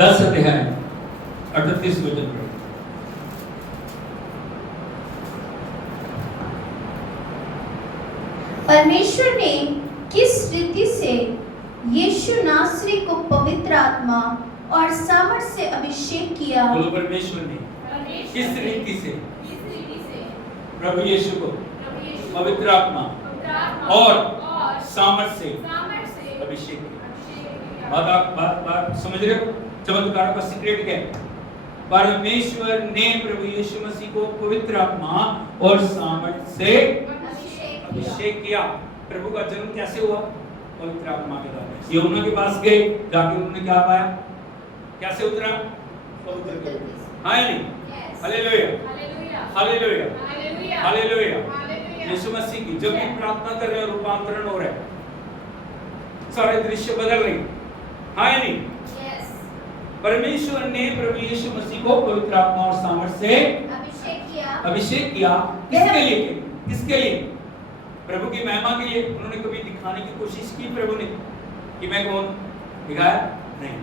दस अध्याय 38 वचन पढ़ो। परमेश्वर ने किस रीति से यीशु नासरी को पवित्र आत्मा और सामर्थ से अभिषेक किया। बोलो परमेश्वर ने किस रीति से प्रभु यीशु को पवित्र आत्मा और सामर्थ से अभिषेक किया। बात समझ रहे हो? चमत्कार का सीक्रेट क्या है? परमेश्वर ने प्रभु यीशु मसीह को पवित्र आत्मा और सामर्थ से अभिषेक किया। प्रभु का जन्म कैसे हुआ? पवित्र आत्मा के द्वारा। यूहन्ना के पास गए, जाके उन्होंने क्या पाया? कैसे उतरा? पवित्र के रूप। हाँ या नहीं? Hallelujah, hallelujah, hallelujah. यीशु मसीह की जब भी प्रार्थना कर रहे हैं, रूपांतरण हो रहा है, सारे दृश्य बदल रहे हैं। हाँ या नहीं? परमेश्वर ने प्रभु यीशु मसीह को पवित्र आत्मा और सामर्थ से अभिषेक किया। किसके लिए? किसके लिए? प्रभु की महिमा के लिए। उन्होंने कभी दिखाने की कोशिश की प्रभु ने कि मैं कौन? दिखाया नहीं।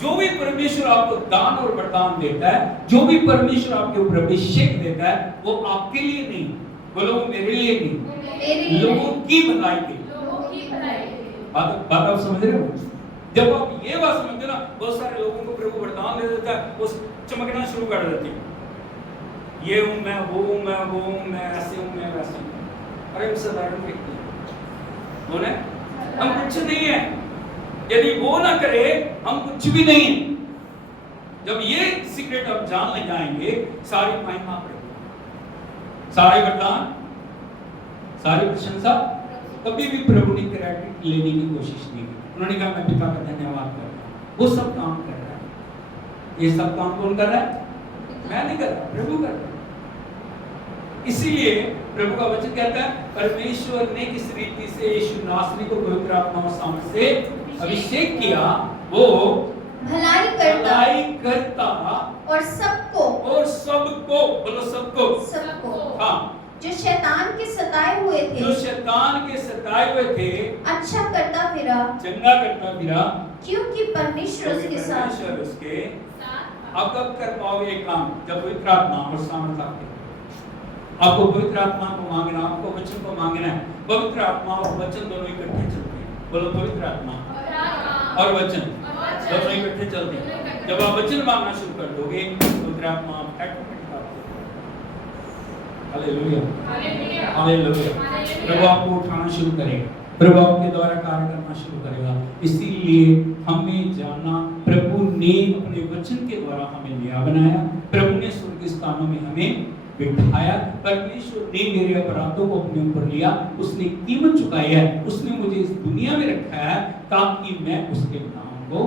जो भी परमेश्वर आपको दान और वरदान देता है, जो भी परमेश्वर आपके ऊपर अभिषेक देता है, वो आपके लिए नहीं, बोलो मेरे लिए नहीं, लोगों की भलाई के लिए। बात आप समझ रहे हो? जब आप ये बात समझते हो ना, बहुत सारे लोगों को प्रभु वरदान दे देता है, वो चमकना शुरू कर देते हैं। ये हूं मैं, वो हूं मैं, वो हूं मैं, ऐसे हूं मैं, वैसे हूं। अरे साधारण व्यक्ति बोले हम कुछ नहीं है। यदि वो ना करे हम कुछ भी नहीं है। जब ये सीक्रेट आप जान ले जाएंगे, सारी महिमा प्रभु, सारे वरदान, सारी प्रशंसा, कभी भी प्रभु ने क्रेडिट लेने की कोशिश नहीं की। उन्होंने कहा मैं पिता का धन्यवाद कर रहा हूं, वो सब काम कर रहा है। ये सब काम कौन कर रहा है? मैं नहीं कर रहा, प्रभु कर रहा है। इसीलिए प्रभु का वचन कहता है परमेश्वर ने किस रीति से यीशु नासरी को पवित्र आत्मा और सामर्थ से अभिषेक किया, वो भलाई करता और सबको बोलो सबको हाँ, जो शैतान के सताए हुए थे अच्छा करता फिरा, चंगा करता फिरा, क्योंकि परमेश्वर उसके साथ। आप कब कर पाओगे एक काम? जब पवित्र आत्मा और सामर्थ आपके। आपको पवित्र आत्मा को मांगना, आपको वचन को मांगना है। पवित्र आत्मा और वचन दोनों इकट्ठे चलते हैं। बोलो पवित्र आत्मा और वचन दोनों इकट्ठे चलते हैं। जब आप वचन मांगना शुरू कर दोगे, पवित्र आत्मा ऑटोमेटिक आपको। Hallelujah, hallelujah. प्रभु आपको उठाना शुरू करेगा, प्रभु आपके द्वारा कार्य करना शुरू करेगा। इसीलिए हमें जानना, प्रभु ने अपने वचन के द्वारा हमें नया बनाया, प्रभु ने स्वर्गीय स्थानों में हमें बिठाया। परमेश्वर ने मेरे अपराधों को अपने ऊपर लिया, उसने कीमत चुकाई है, उसने मुझे इस दुनिया में रखा है ताकि मैं उसके नाम को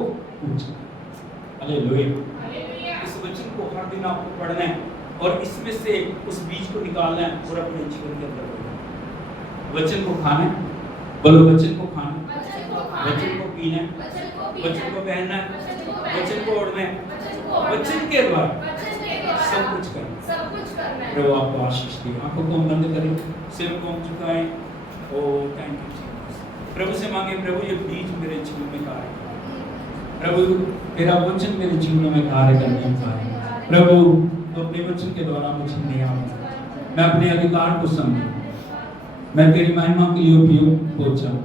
ऊंचा। हालेलुया। इस वचन को हर दिन आपको पढ़ना है और इसमें से उस बीज को निकालना है और अपने जीवन के अंदर वचन को खाना है। बोलो वचन को खाना, वचन को पीना है, वचन को पहनना है, वचन को ओढ़ना है, वचन के द्वारा सब कुछ करना है। प्रभु आपको आशीष दे। आंखों को बंद करें, सिर को झुकाएं। ओ थैंक यू जीसस। प्रभु से मांगे, प्रभु ये बीज मेरे जीवन में कार्य करे। प्रभु तेरा वचन मेरे जीवन में कार्य करने पाए। प्रभु तो अपने वचन के द्वारा मुझे नया बना, मैं अपने अधिकार को समझूं, मैं तेरी महिमा के लिए उपयोग हो जाऊं।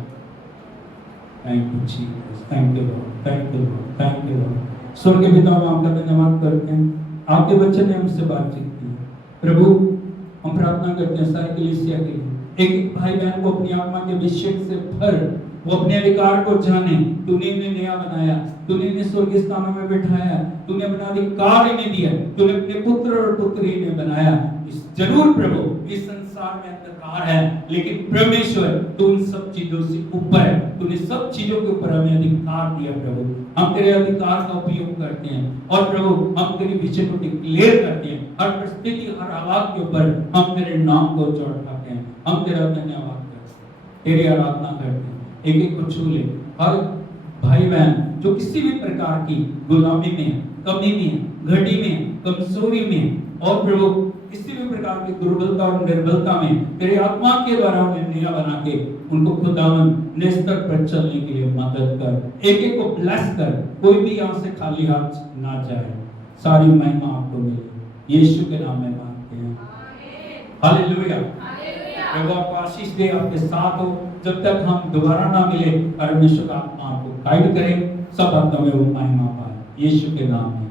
Thank you Jesus, thank you Lord, thank you Lord, thank you Lord. स्वर्गीय पिता, हम आपका धन्यवाद करते हैं, आपके बच्चे ने हमसे बातचीत की। प्रभु हम प्रार्थना करते हैं सारी कलीसिया के लिए, एक भाई बहन को अपनी आत्मा के अभिषेक से भर, वो अपने अधिकार को जाने। तूने इन्हें नया बनाया, तूने इन्हें स्वर्गीय स्थानों में बिठाया, तूने अपना अधिकार इन्हें दिया, तूने अपने पुत्र और पुत्री इन्हें बनाया। जरूर प्रभु इस संसार में अंधकार है, लेकिन परमेश्वर तू उन सब चीजों से ऊपर है, तूने सब चीजों के ऊपर हमें अधिकार दिया। प्रभु हम तेरे अधिकार का उपयोग करते हैं और प्रभु हम तेरी विजय को डिक्लेयर करते हैं। हर परिस्थिति, हर हालात के ऊपर हम तेरे नाम को उठाते हैं। हम तेरा धन्यवाद करते हैं, तेरी आराधना करते हैं। एक एक को छू ले, हर भाई बहन जो किसी भी प्रकार की गुलामी में है, कमी में है, घटी में है, कमजोरी में है, और प्रभु किसी भी प्रकार की दुर्बलता और निर्बलता में तेरे आत्मा के द्वारा उन्हें नया बना के उनको खुदावन नए स्तर पर चलने के लिए मदद कर। एक एक को ब्लेस कर, कोई भी यहाँ से खाली हाथ ना जाए। सारी महिमा आपको मिले, यीशु के नाम में मांगते हैं, हालेलुया। प्रभु आपको आशीष दे, आपके साथ हो जब तक हम दोबारा ना मिले। परमेश्वर का आत्मा आपको गाइड करे, सब आत्मा में वो महिमा पाए, यीशु के नाम में।